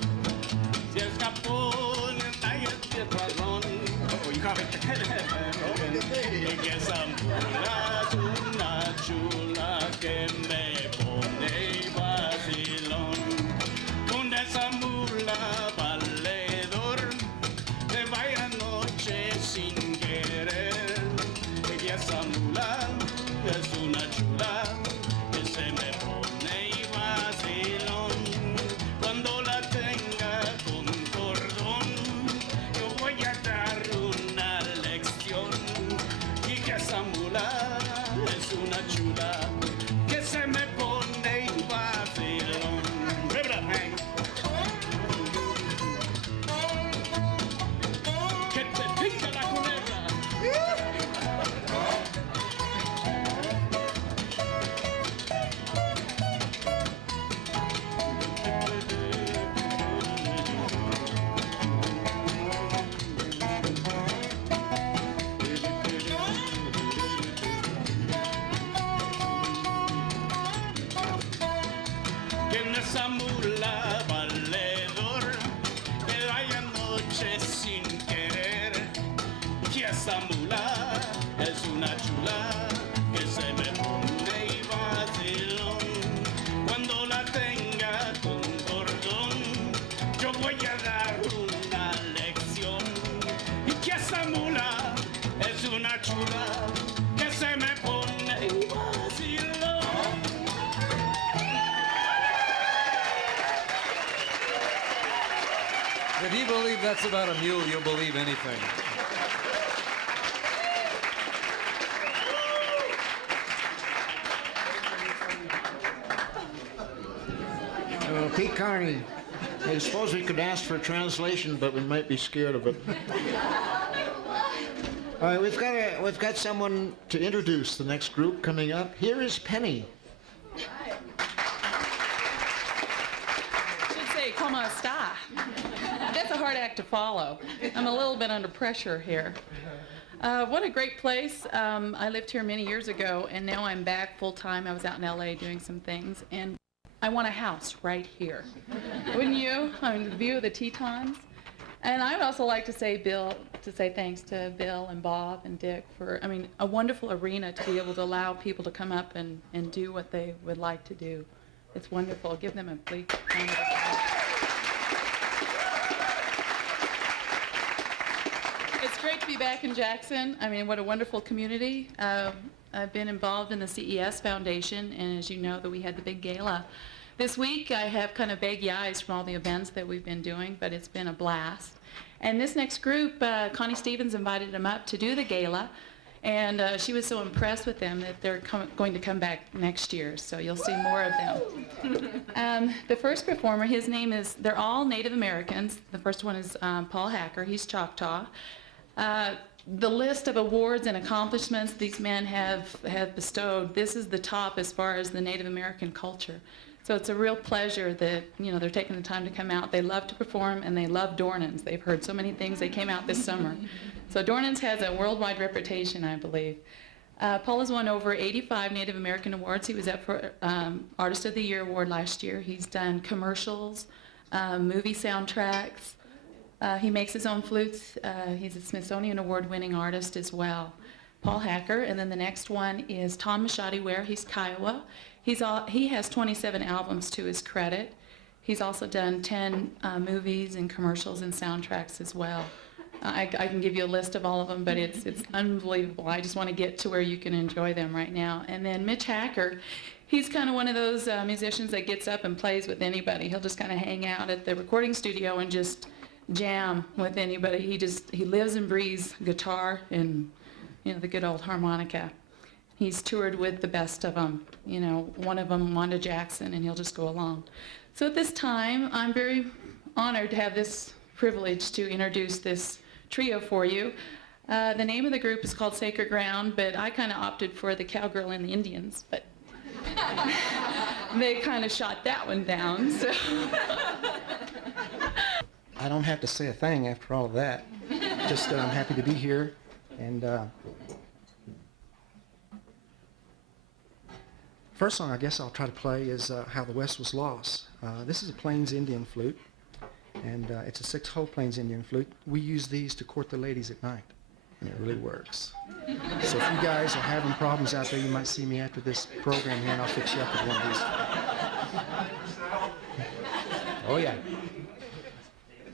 se escapó en el taller de razón. Oh, you caught it. Que esa mula es una chula que me pone vacilón. Con esa mula valedor se vaya noche sin querer. Que esa mula es una chula que se me pone vacilón. Cuando la If you believe that's about a mule, you'll believe anything. Pete Carney, I suppose we could ask for a translation, but we might be scared of it. All right, we've got someone to introduce the next group coming up. Here is Penny. Should say, "Como esta?" That's a hard act to follow. I'm a little bit under pressure here. What a great place. I lived here many years ago, and now I'm back full time. I was out in LA doing some things, and I want a house right here. Wouldn't you? I mean, the view of the Tetons. And I would also like to say thanks to Bill and Bob and Dick for, a wonderful arena to be able to allow people to come up and do what they would like to do. It's wonderful. Give them a big round of applause. It's great to be back in Jackson. What a wonderful community. I've been involved in the CES Foundation, and as you know, that we had the big gala this week. I have kind of baggy eyes from all the events that we've been doing, but it's been a blast. And this next group, Connie Stevens invited them up to do the gala, and she was so impressed with them that they're going to come back next year, so you'll see more of them. The first performer, they're all Native Americans. The first one is Paul Hacker. He's Choctaw. The list of awards and accomplishments these men have bestowed, this is the top as far as the Native American culture. So it's a real pleasure that, they're taking the time to come out. They love to perform, and they love Dornans. They've heard so many things. They came out this summer. So Dornans has a worldwide reputation, I believe. Paul has won over 85 Native American awards. He was up for Artist of the Year award last year. He's done commercials, movie soundtracks. He makes his own flutes. He's a Smithsonian award-winning artist as well. Paul Hacker, and then the next one is Tom Machadi-Ware. He's Kiowa. He has 27 albums to his credit. He's also done 10 movies and commercials and soundtracks as well. I can give you a list of all of them, but it's unbelievable. I just want to get to where you can enjoy them right now. And then Mitch Hacker, he's kind of one of those musicians that gets up and plays with anybody. He'll just kind of hang out at the recording studio and just jam with anybody. He lives and breathes guitar and the good old harmonica. He's toured with the best of them. One of them, Wanda Jackson, and he'll just go along. So at this time, I'm very honored to have this privilege to introduce this trio for you. The name of the group is called Sacred Ground, but I kind of opted for the Cowgirl and the Indians, but they kind of shot that one down. So I don't have to say a thing after all of that. Just I'm happy to be here, and first song I guess I'll try to play is How the West Was Lost. This is a Plains Indian flute, and it's a 6-hole Plains Indian flute. We use these to court the ladies at night, and it really works. So if you guys are having problems out there, you might see me after this program here, and I'll fix you up with one of these. Oh yeah.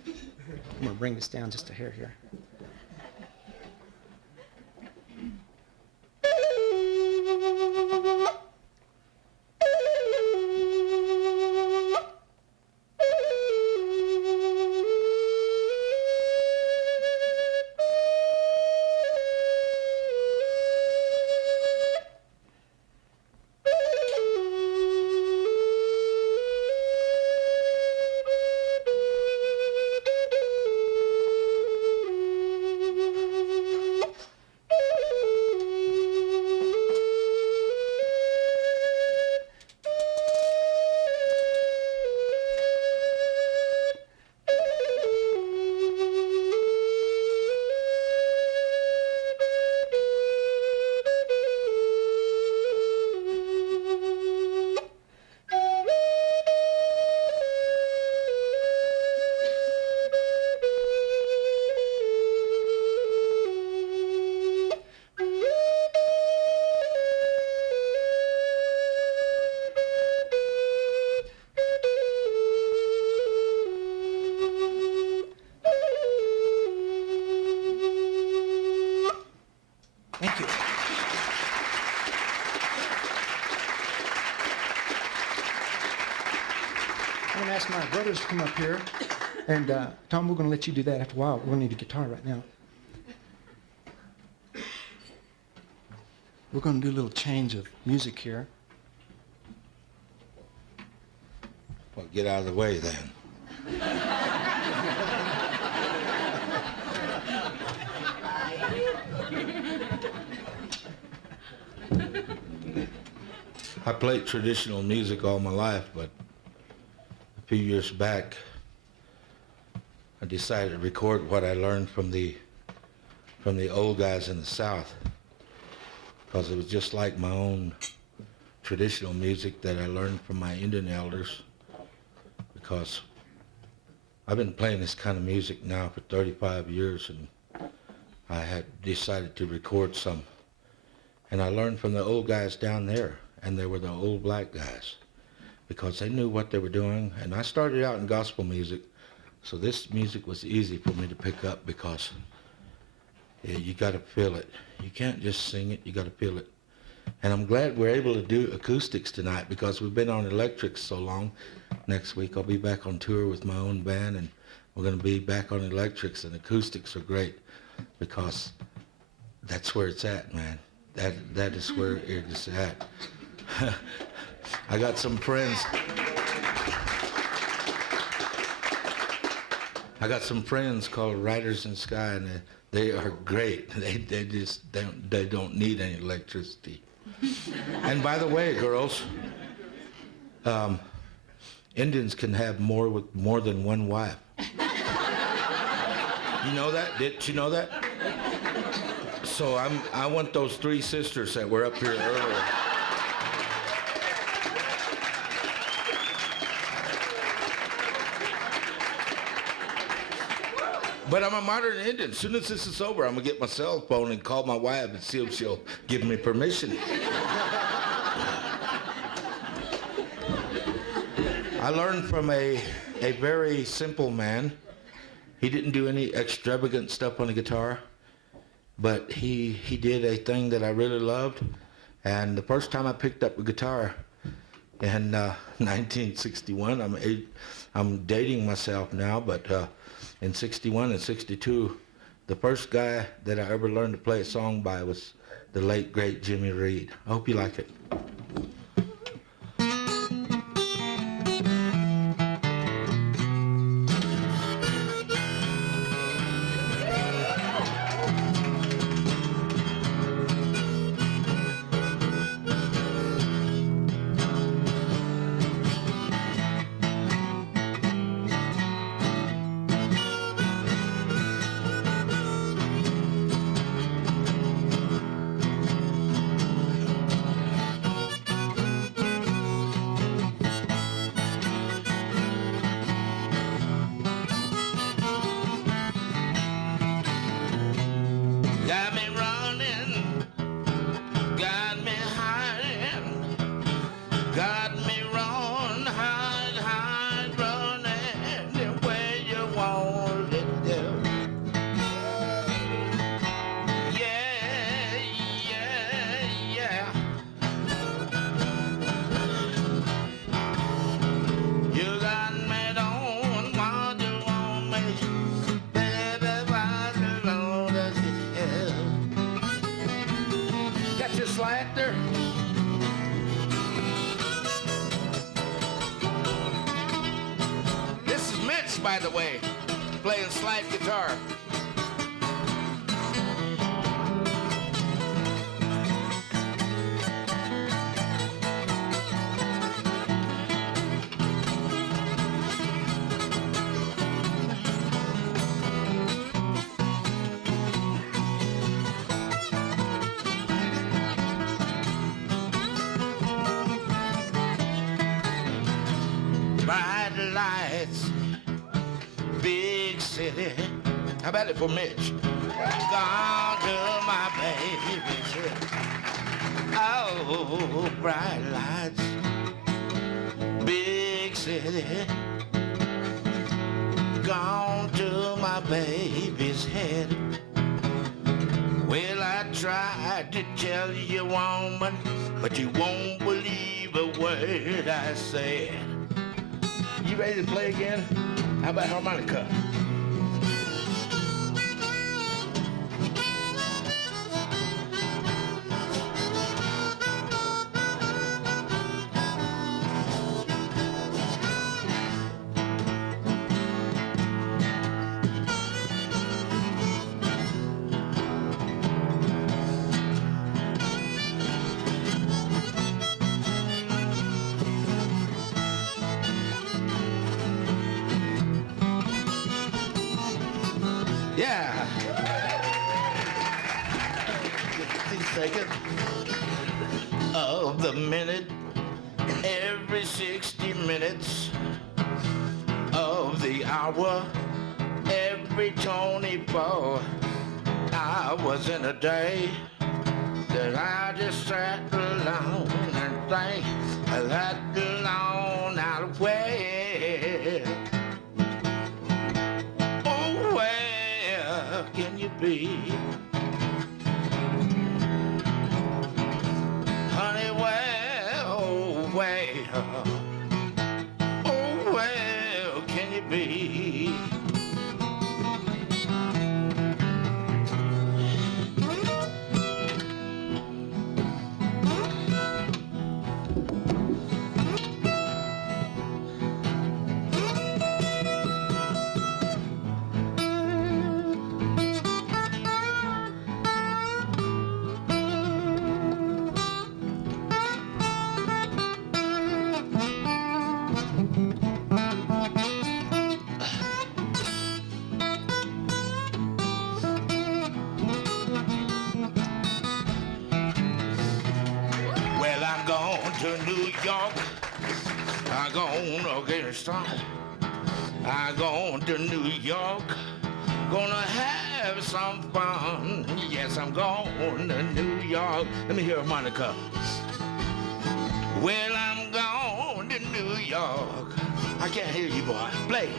I'm going to bring this down just a hair here. ask my brothers to come up here. And Tom, we're going to let you do that after a while. We're going to need a guitar right now. We're going to do a little change of music here. Well, get out of the way then. I played traditional music all my life, but a few years back, I decided to record what I learned from the old guys in the South, because it was just like my own traditional music that I learned from my Indian elders, because I've been playing this kind of music now for 35 years, and I had decided to record some. And I learned from the old guys down there, and they were the old black guys, because they knew what they were doing. And I started out in gospel music, so this music was easy for me to pick up, because you got to feel it. You can't just sing it, you got to feel it. And I'm glad we're able to do acoustics tonight, because we've been on electrics so long. Next week I'll be back on tour with my own band, and we're going to be back on electrics, and acoustics are great, because that's where it's at, man. That is where it is at. I got some friends. I got some friends called Riders in the Sky, and they are great. They just don't need any electricity. And by the way, girls, Indians can have more than one wife. You know that? Did you know that? So I want those 3 sisters that were up here earlier. But I'm a modern Indian. As soon as this is over, I'm going to get my cell phone and call my wife and see if she'll give me permission. I learned from a very simple man. He didn't do any extravagant stuff on the guitar, but he did a thing that I really loved. And the first time I picked up a guitar in 1961, I'm dating myself now, but in 61 and 62, the first guy that I ever learned to play a song by was the late, great Jimmy Reed. I hope you like it. By the way, playing slide guitar. Bright lights, big city. How about it for Mitch? Gone to my baby's head. Oh, bright lights, big city. Gone to my baby's head. Well, I tried to tell you, woman, but you won't believe a word I said. you ready to play again? How about harmonica? Yeah. Second of the minute, every 60 minutes of the hour, every Tony ball. I was in a day that I just sat alone and think that long out of way. Oh, where can you be? Honey, where, oh, where, oh, where can you be? To New York, I'm gonna get started. I'm going to New York, gonna have some fun. Yes, I'm going to New York. Let me hear a harmonica. Well, I'm going to New York. I can't hear you, boy. Play.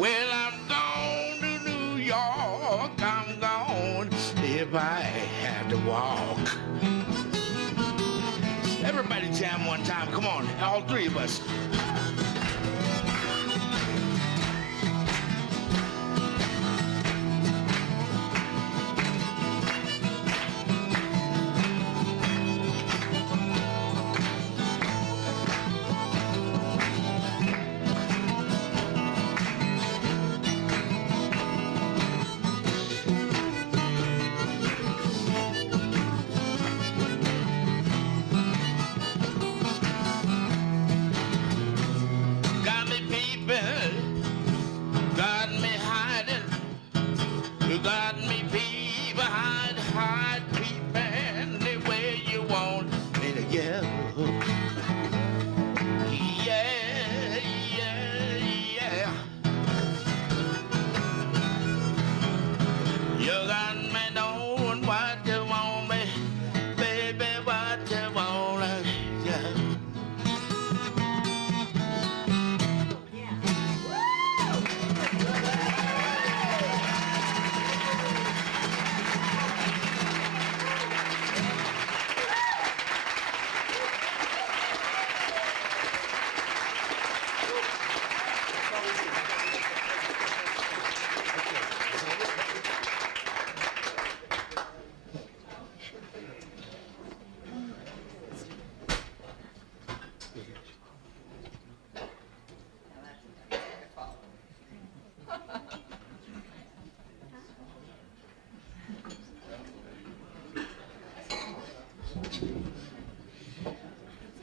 Well, I'm going to New York. I'm going if I had to walk. Everybody jam one time. Come on, all three of us.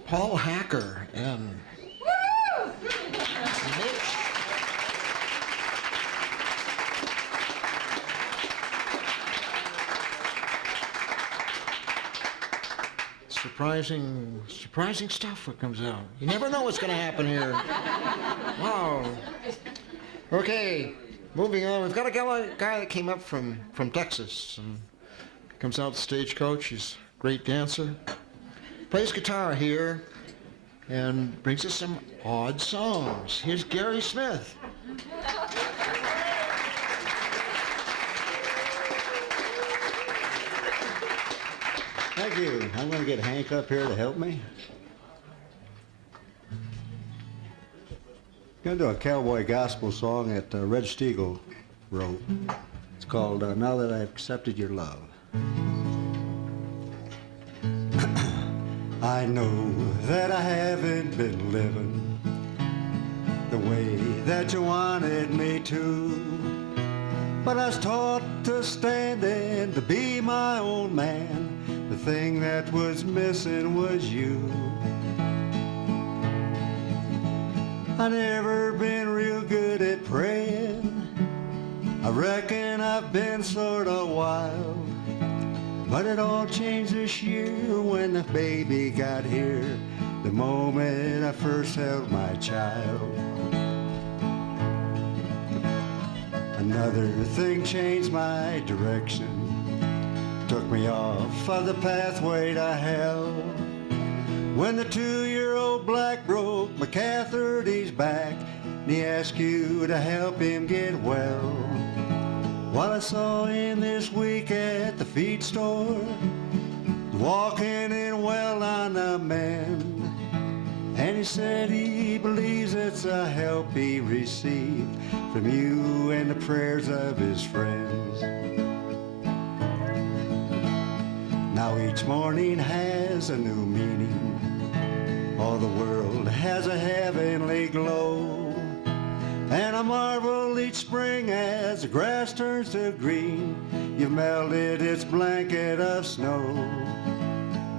Paul Hacker and surprising stuff that comes out. You never know what's going to happen here. Wow. Okay, moving on. We've got a guy that came up from Texas and comes out the Stagecoach. He's a great dancer. Plays guitar here and brings us some odd songs. Here's Gary Smith. Thank you. I'm going to get Hank up here to help me. Gonna do a cowboy gospel song that Red Steagall wrote. It's called Now That I've Accepted Your Love. I know that I haven't been living the way that you wanted me to, but I was taught to stand and to be my own man. The thing that was missing was you. I never been real good at praying. I reckon I've been sort of wild. But it all changed this year when the baby got here, the moment I first held my child. Another thing changed my direction, took me off of the pathway to hell. When the 2-year-old black broke McCafferty's back, and he asked you to help him get well. Well, I saw him this week at the feed store, walking in well on a mend. And he said he believes it's a help he received from you and the prayers of his friends. Now each morning has a new meaning. All the world has a heavenly glow. And I marvel each spring as the grass turns to green. You've melted its blanket of snow.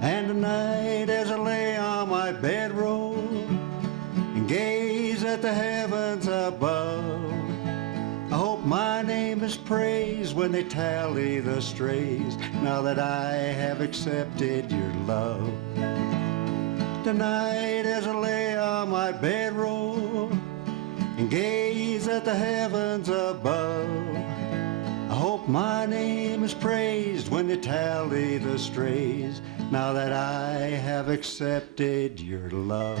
And tonight as I lay on my bedroll and gaze at the heavens above, I hope my name is praised when they tally the strays, now that I have accepted your love. Tonight as I lay on my bedroll and gaze at the heavens above, I hope my name is praised when they tally the strays, now that I have accepted your love.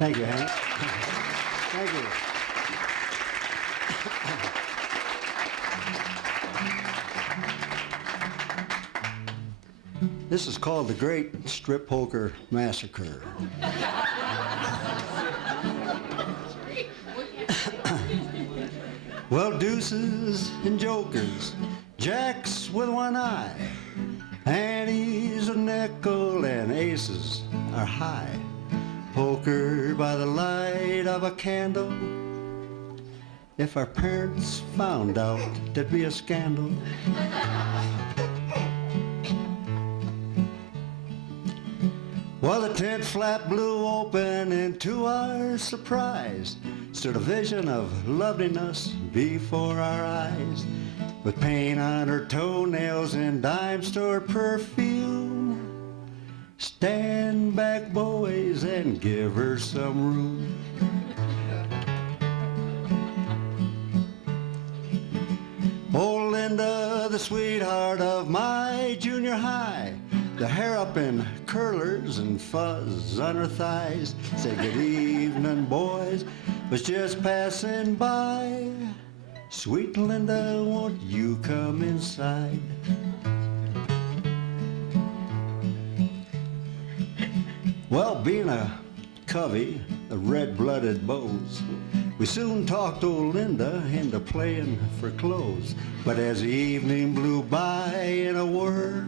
Thank you, Hank. Thank you. This is called the Great Strip Poker Massacre. Well, deuces and jokers, jacks with one eye, antes a nickel and aces are high. Poker by the light of a candle. If our parents found out, there'd be a scandal. Well, the tent flap blew open, and to our surprise stood a vision of loveliness before our eyes, with paint on her toenails and dime store perfume. Stand back, boys, and give her some room. Oh, Linda, the sweetheart of my junior high, the hair up in curlers and fuzz on her thighs, say good evening, boys, was just passing by. Sweet Linda, won't you come inside? Well, being a covey of red-blooded beaus, we soon talked old Linda into playing for clothes. But as the evening blew by in a whir,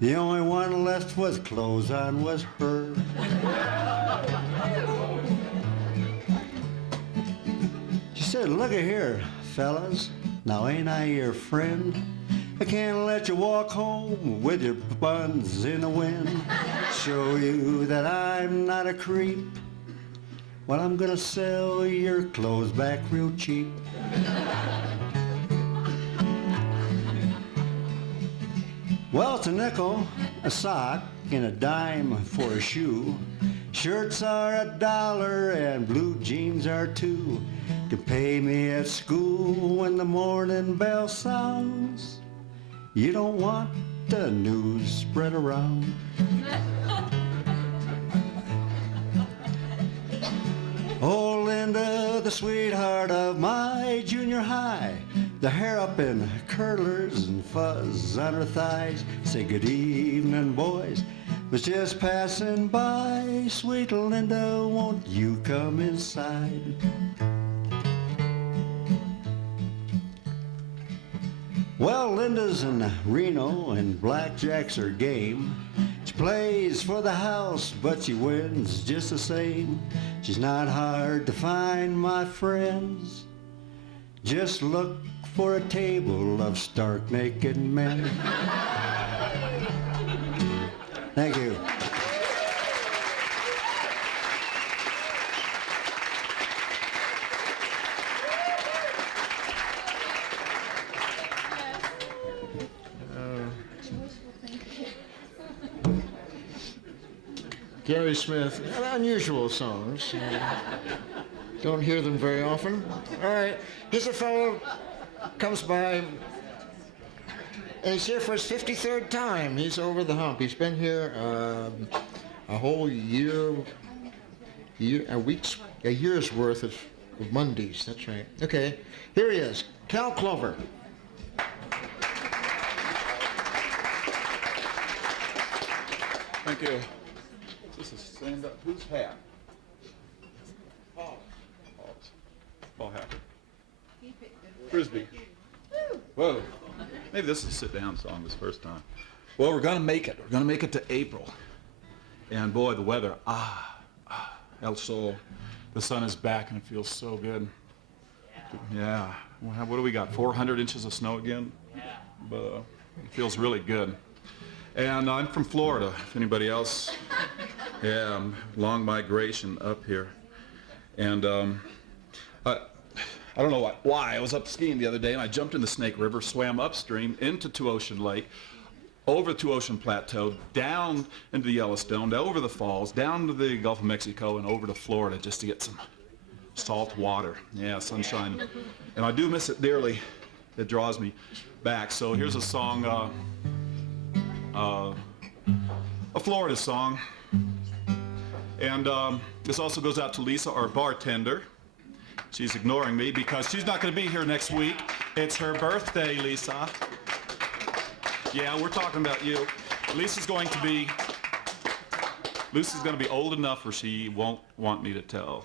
the only one left with clothes on was her. She said, look here, fellas, now ain't I your friend? I can't let you walk home with your buns in the wind. Show you that I'm not a creep. Well, I'm gonna sell your clothes back real cheap. Well, it's a nickel, a sock, and a dime for a shoe. Shirts are $1 and blue jeans are $2. To pay me at school when the morning bell sounds. You don't want the news spread around. Oh, Linda, the sweetheart of my junior high, the hair up in curlers and fuzz on her thighs, say good evening, boys, was just passing by. Sweet Linda, won't you come inside? Well, Linda's in Reno and blackjacks her game. She plays for the house, but she wins just the same. She's not hard to find, my friends. Just look for a table of stark naked men. Thank you. Gary Smith, unusual songs. Don't hear them very often. All right, here's a fellow comes by, and he's here for his 53rd time. He's over the hump. He's been here a whole year, a year's worth of Mondays. That's right. Okay, here he is, Cal Clover. Thank you. This is stand up. Whose hat? Paul. Paul hat. Frisbee. Whoa. Maybe this is a sit-down song this first time. Well, we're going to make it. We're going to make it to April. And boy, the weather, El Sol. The sun is back and it feels so good. Yeah. What do we got? 400 inches of snow again? Yeah. But it feels really good. And I'm from Florida, if anybody else. Yeah, long migration up here. And I don't know why. I was up skiing the other day and I jumped in the Snake River, swam upstream into Two Ocean Lake, over the Two Ocean Plateau, down into the Yellowstone, over the falls, down to the Gulf of Mexico, and over to Florida just to get some salt water. Yeah, sunshine. And I do miss it dearly. It draws me back. So here's a song, a Florida song. And this also goes out to Lisa, our bartender. She's ignoring me because she's not going to be here next week. It's her birthday, Lisa. Yeah, we're talking about you. Lisa's going to be old enough where she won't want me to tell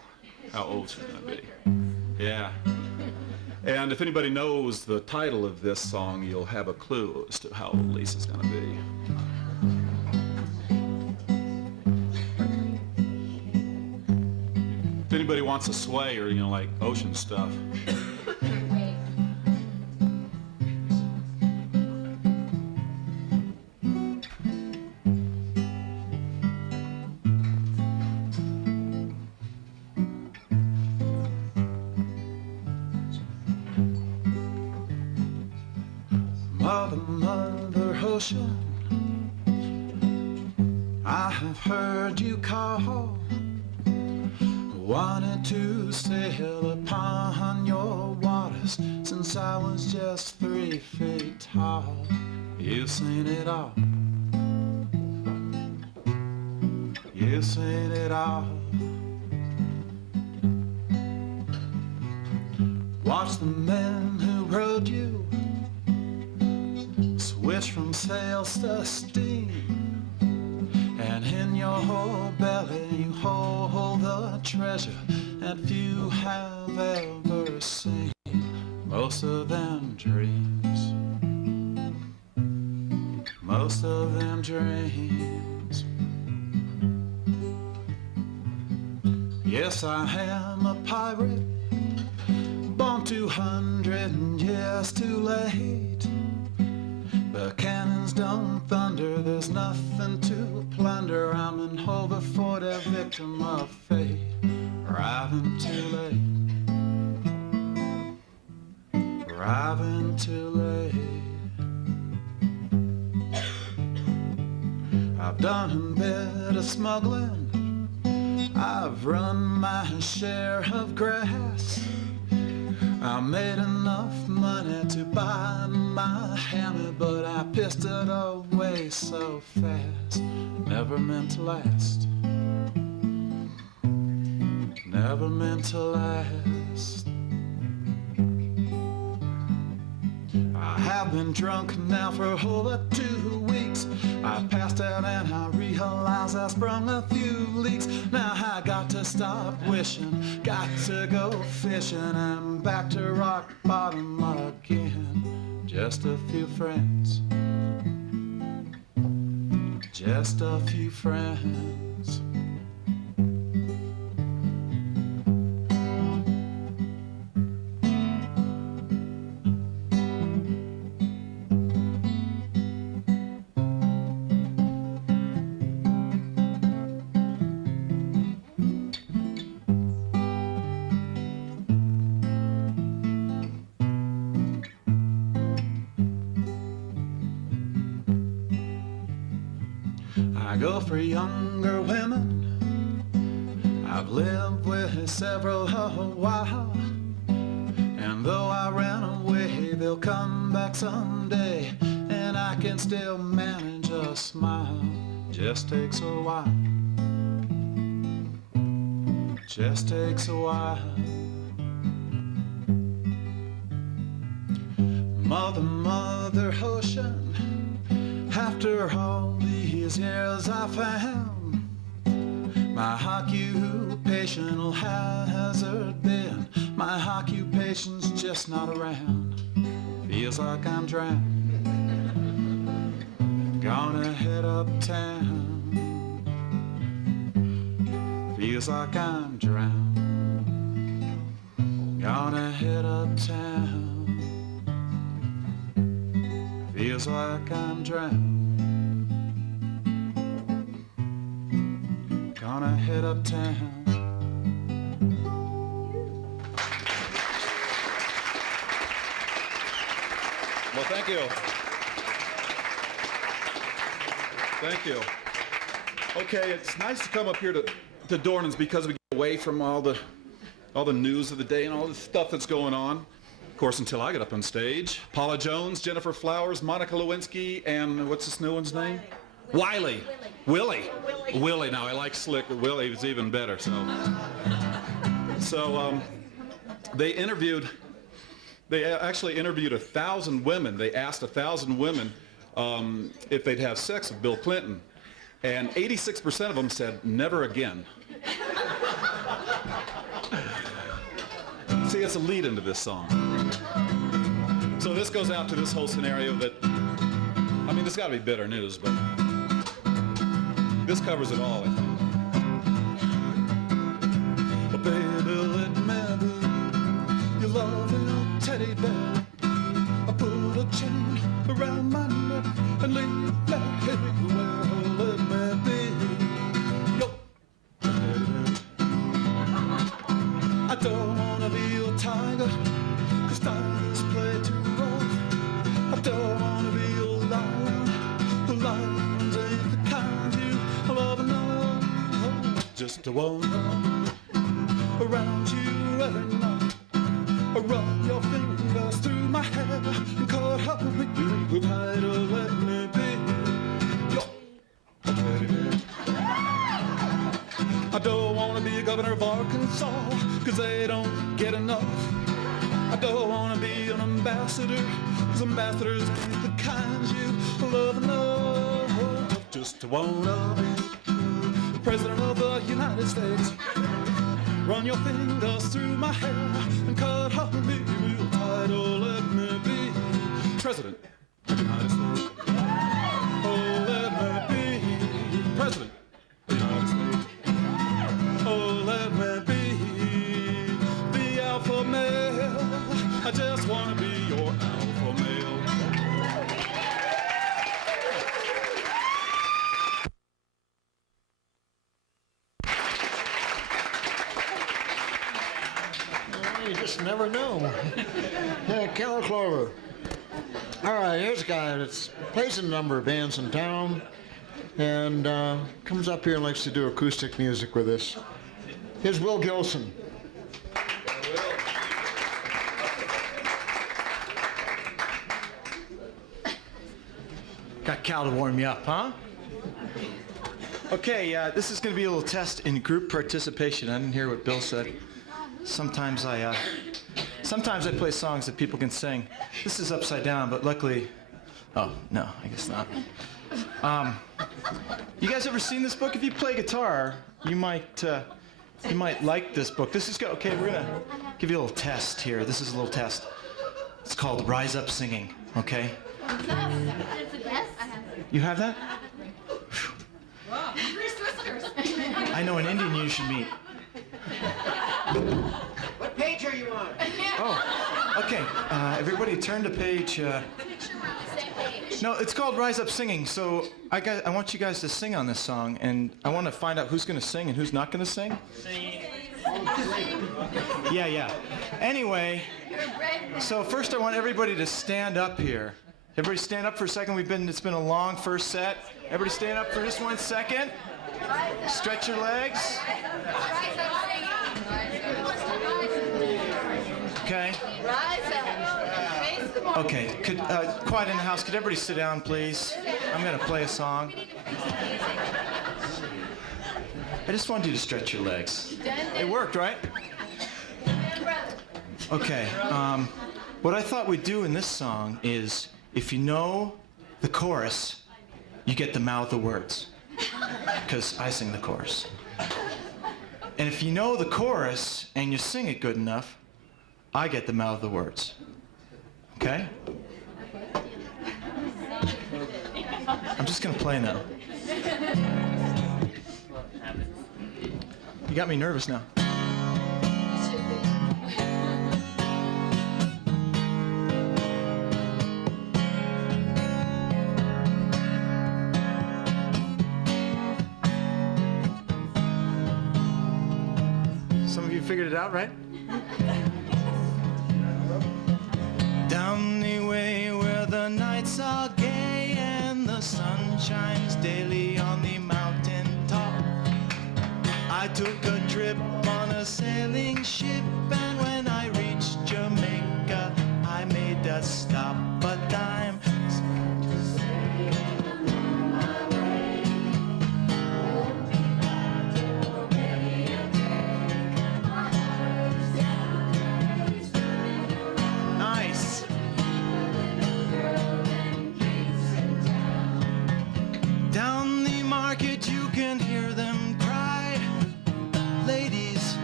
how old she's going to be. Yeah. And if anybody knows the title of this song, you'll have a clue as to how old Lisa's going to be. If anybody wants a sway or, like ocean stuff. Mother ocean, I have heard you call. Wanted to sail upon your waters since I was just 3 feet tall. You've seen it all. You've seen it all. Watch the men who rode you switch from sails to steam. And in your belly you hold the treasure that few have ever seen. Most of them dreams. Most of them dreams. Yes, I am a pirate, born 200 years too late. The cannons don't thunder, there's nothing to plunder. I'm an overfought victim of fate, arriving too late, arriving too late. I've done a bit of smuggling, I've run my share of grass. I made enough money to buy my hammer, but I pissed it away so fast. Never meant to last. Never meant to last. I have I've been drunk now for over 2 weeks. I passed out and I realized I sprung a few leaks. Now I got to stop wishing, got to go fishing, and back to rock bottom again. Just a few friends, just a few friends. I go for younger women. I've lived with several a while, and though I ran away, they'll come back someday, and I can still manage a smile. Just takes a while. Just takes a while. Mother, Mother Ocean, after all these years I found my occupational hazard been. My occupation's just not around. Feels like I'm drowned. Gonna head uptown. Feels like I'm drowned. Gonna head uptown. Feels like I'm drowned. Gonna head uptown. Well, thank you. Thank you. Okay, it's nice to come up here to Dornan's because we get away from all the news of the day and all the stuff that's going on. Of course, until I get up on stage. Paula Jones, Jennifer Flowers, Monica Lewinsky, and what's this new one's name? Wiley. Willie. Now, I like Slick. Willie is even better. So they actually interviewed 1,000 women. They asked 1,000 women if they'd have sex with Bill Clinton. And 86% of them said, never again. See, it's a lead into this song. So this goes out to this whole scenario that, I mean, there's got to be bitter news, but this covers it all, I think. Oh, baby, let me be your loving teddy bear. I put a chain around my neck and leave that everywhere. Let me be your teddy bear. I don't wanna be your tiger, 'cause tigers play too rough. I don't wanna be your lion, the lions ain't the kind you love enough. Just to wanna around you every night. Run your fingers through my hair and cut up with you tight. Let me be your teddy bear. I don't want to be a governor of Arkansas, 'cause they don't get enough. I don't want to be an ambassador, 'cause ambassadors ain't the kind you love enough. Just to want to be president of the United States. Run your fingers through my hair and cut off me real tight. Oh, let me be president of the United States. Oh, let me be president of the United States. Oh, let me be the alpha male. I just want to be your alpha male. You just never know. Yeah, Cal Clover. All right, here's a guy that plays in a number of bands in town and comes up here and likes to do acoustic music with us. Here's Will Gilson. Got Cal to warm you up, huh? Okay, this is going to be a little test in group participation. I didn't hear what Bill said. Sometimes I Sometimes I play songs that people can sing. This is upside down, but luckily... Oh, no, I guess not. You guys ever seen this book? If you play guitar, you might like this book. This is good. Okay, we're going to give you a little test here. This is a little test. It's called Rise Up Singing, okay? You have that? I know an Indian you should meet. What page are you on? Oh, okay. Everybody turn to page... No, it's called Rise Up Singing, so I want you guys to sing on this song, and I want to find out who's going to sing and who's not going to sing. Yeah. Anyway, so first I want everybody to stand up here. Everybody stand up for a second. It's been a long first set. Everybody stand up for just 1 second. Stretch your legs. Okay. Okay, quiet in the house. Could everybody sit down, please? I'm going to play a song. I just wanted you to stretch your legs. It worked, right? Okay, what I thought we'd do in this song is, if you know the chorus, you get to mouth the words, because I sing the chorus. And if you know the chorus and you sing it good enough, I get to mouth the words. Okay? I'm just going to play now. You got me nervous now. Some of you figured it out, right? Down the way where the nights are gay and the sun shines daily on the mountain top, I took a trip on a sailing ship, and when I reached Jamaica, I made a stop. But I'm sad to say I'm on my way. Won't be back for many a day. My heart is down and it's turning around. Nice. Down the market you can hear them cry, ladies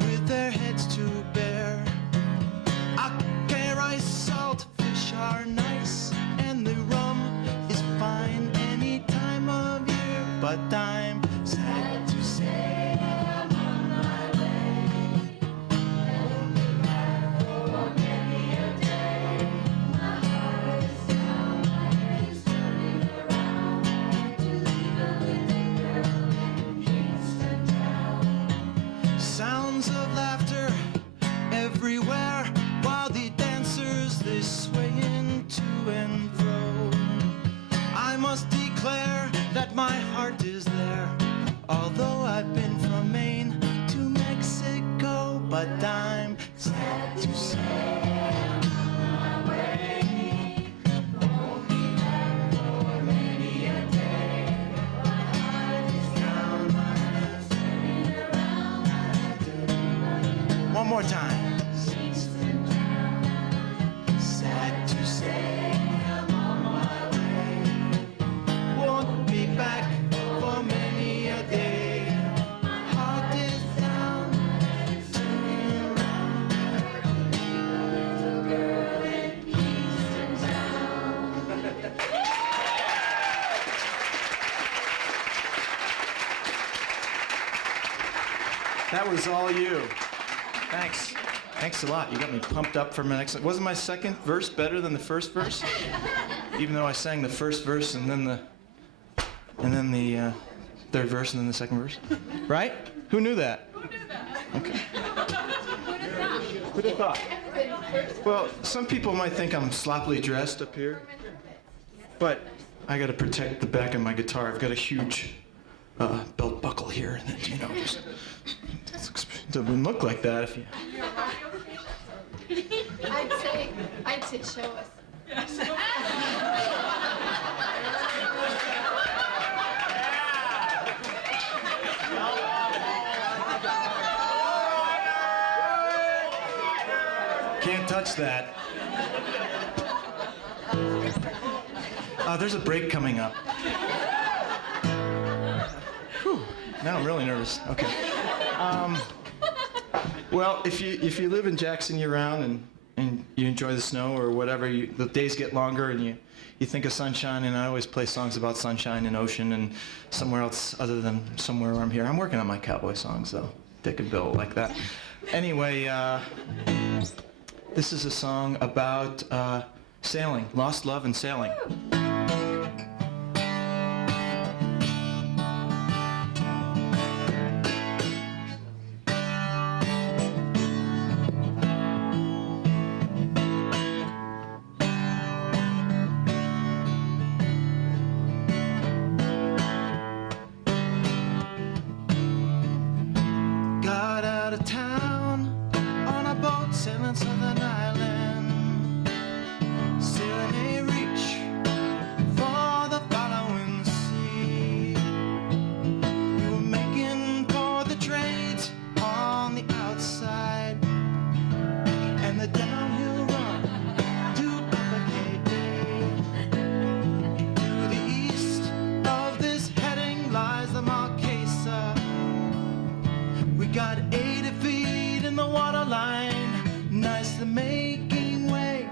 with their heads to bare. Ake, rice, salt, fish are nice, and the rum is fine any time of year. But I'm sad to say I'm on my way. Won't be back for many a day. My heart is down, my head is turning around. To leave a little girl in Kingston town. Sounds of laughter everywhere, while the dancers they swaying to and fro. I must declare that my heart is there, although I've been from Maine to Mexico. But I'm sad to say I'm on my way. Won't be back for many a day. My heart is down, my head's turning around. I have to leave a little. One more time. Sad to say I'm on my way. Won't be back for many a day. My heart is down, turning around. Little girl in Kingston town. That was all you. Thanks. Thanks a lot. You got me pumped up for my next. Wasn't my second verse better than the first verse? Even though I sang the first verse and then the third verse and then the second verse, right? Who knew that? Who knew that? Okay. Who'd have thought? Well, some people might think I'm sloppily dressed up here, but I got to protect the back of my guitar. I've got a huge belt buckle here, and then, it doesn't look like that if you. I'd say show us. Can't touch that. There's a break coming up. Whew, now I'm really nervous. Okay. Well, if you live in Jackson year-round and you enjoy the snow or whatever, the days get longer and you think of sunshine, and I always play songs about sunshine and ocean and somewhere else other than somewhere where I'm here. I'm working on my cowboy songs, though. Dick and Bill like that. Anyway, this is a song about sailing, lost love and sailing. Got out of town on a boat sailing Southern Island, sailing a reach for the following sea. We were making for the trades on the outside and the downhill run to Barbecue Bay. To the east of this heading lies the Marquesa. We got 80 feet in the waterline, nicely making way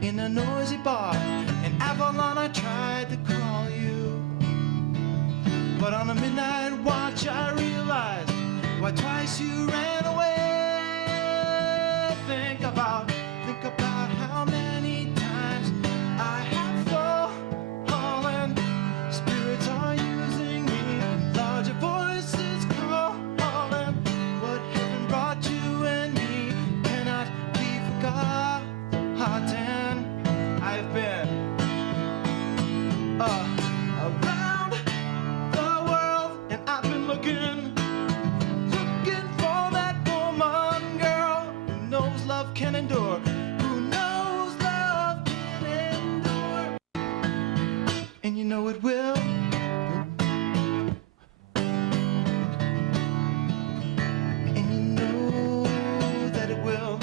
in a noisy bar. In Avalon I tried to call you, but on a midnight watch I realized why twice you ran away. Think about how many times I have fallen. Spirits are using me, larger voices calling. What heaven brought you and me cannot be forgotten. I've been around the world, and I've been looking for that woman, girl, who knows love can endure, who knows love can endure, and you know it will. And you know that it will.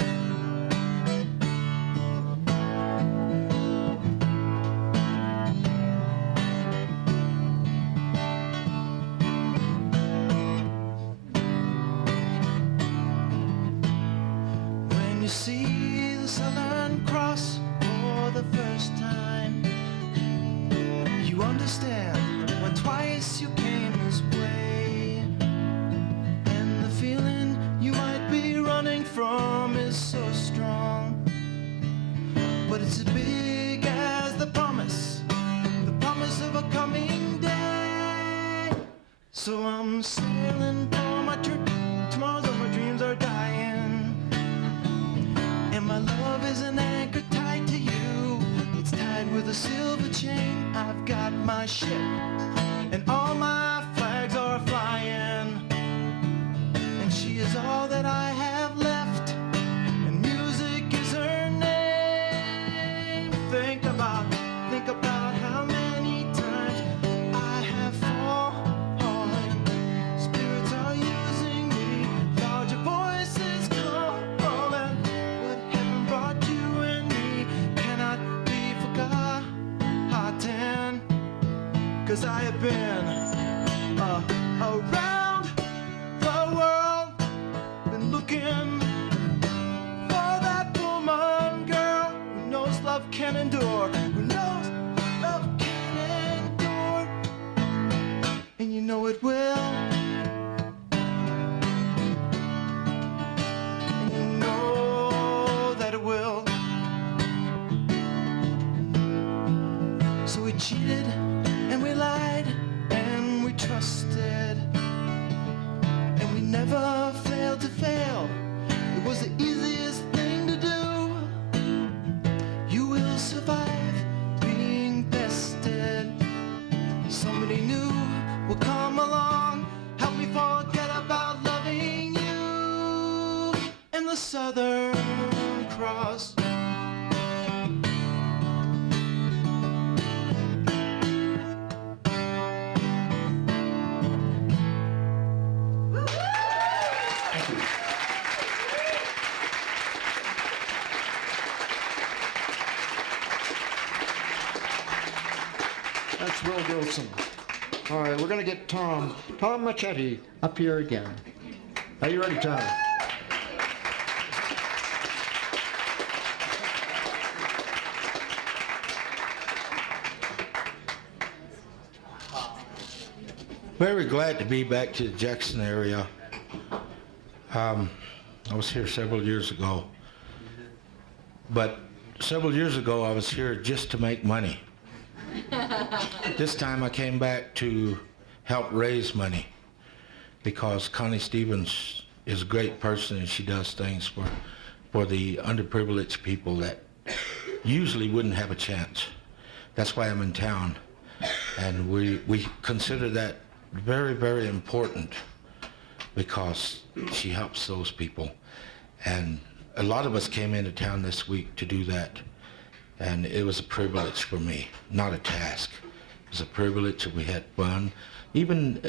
When you see the Southern Cross for the first time, you understand why twice you came this way. And the feeling you might be running from is so strong, but it's as big as the promise of a coming day. So I'm sailing for my trip, tomorrow's all my dreams are dying, and my love is an anchor tied to you. It's tied with a silver chain. I've got my ship, and all my flags are flying, and she is all that I have left, and music is her name. Think about how many times I have fallen. Spirits are using me, larger voices calling. What heaven brought you and me cannot be forgotten. 'Cause I have been around the world, been looking for that woman, girl, who knows love can endure, who knows love can endure, and you know it will. And you know that it will. So we cheated and we lied and we trusted, and we never failed to fail. It was the easiest thing to do. You will survive being bested. Somebody new will come along, help me forget about loving you. And the Southern Cross. Will Gilson. All right, we're going to get Tom Machete up here again. Are you ready, Tom? Very glad to be back to the Jackson area. I was here several years ago, but several years ago I was here just to make money. This time I came back to help raise money because Connie Stevens is a great person and she does things for the underprivileged people that usually wouldn't have a chance. That's why I'm in town, and we consider that very, very important because she helps those people. And a lot of us came into town this week to do that, and it was a privilege for me, not a task. It was a privilege, and we had fun. Even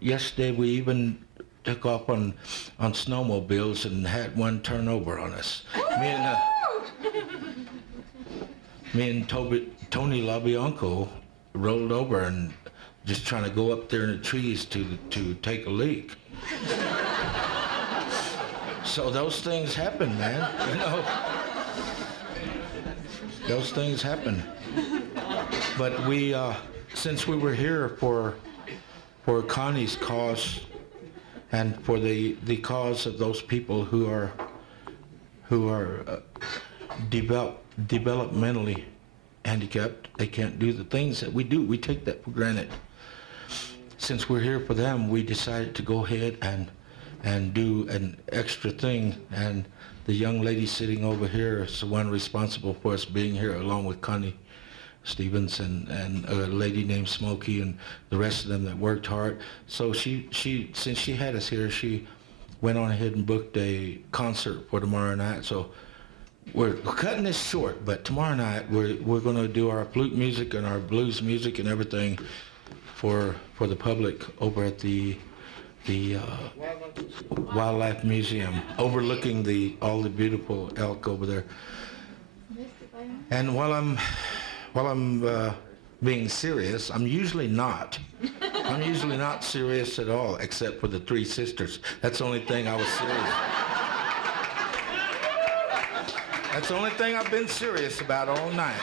yesterday we even took off on snowmobiles and had one turn over on us. Me and Tony LaBianco rolled over and just trying to go up there in the trees to take a leak. So those things happen, man. You know, those things happen. But we, since we were here for Connie's cause and for the cause of those people who are developmentally handicapped, they can't do the things that we do. We take that for granted. Since we're here for them, we decided to go ahead and do an extra thing. And the young lady sitting over here is the one responsible for us being here, along with Connie Stevens and a lady named Smokey and the rest of them that worked hard. So she since she had us here, she went on ahead and booked a concert for tomorrow night. So we're cutting this short, but tomorrow night we're going to do our flute music and our blues music and everything for the public over at the Wildlife Museum, overlooking all the beautiful elk over there. And while I'm being serious, I'm usually not. I'm usually not serious at all, except for the Three Sisters. That's the only thing I was serious. That's the only thing I've been serious about all night.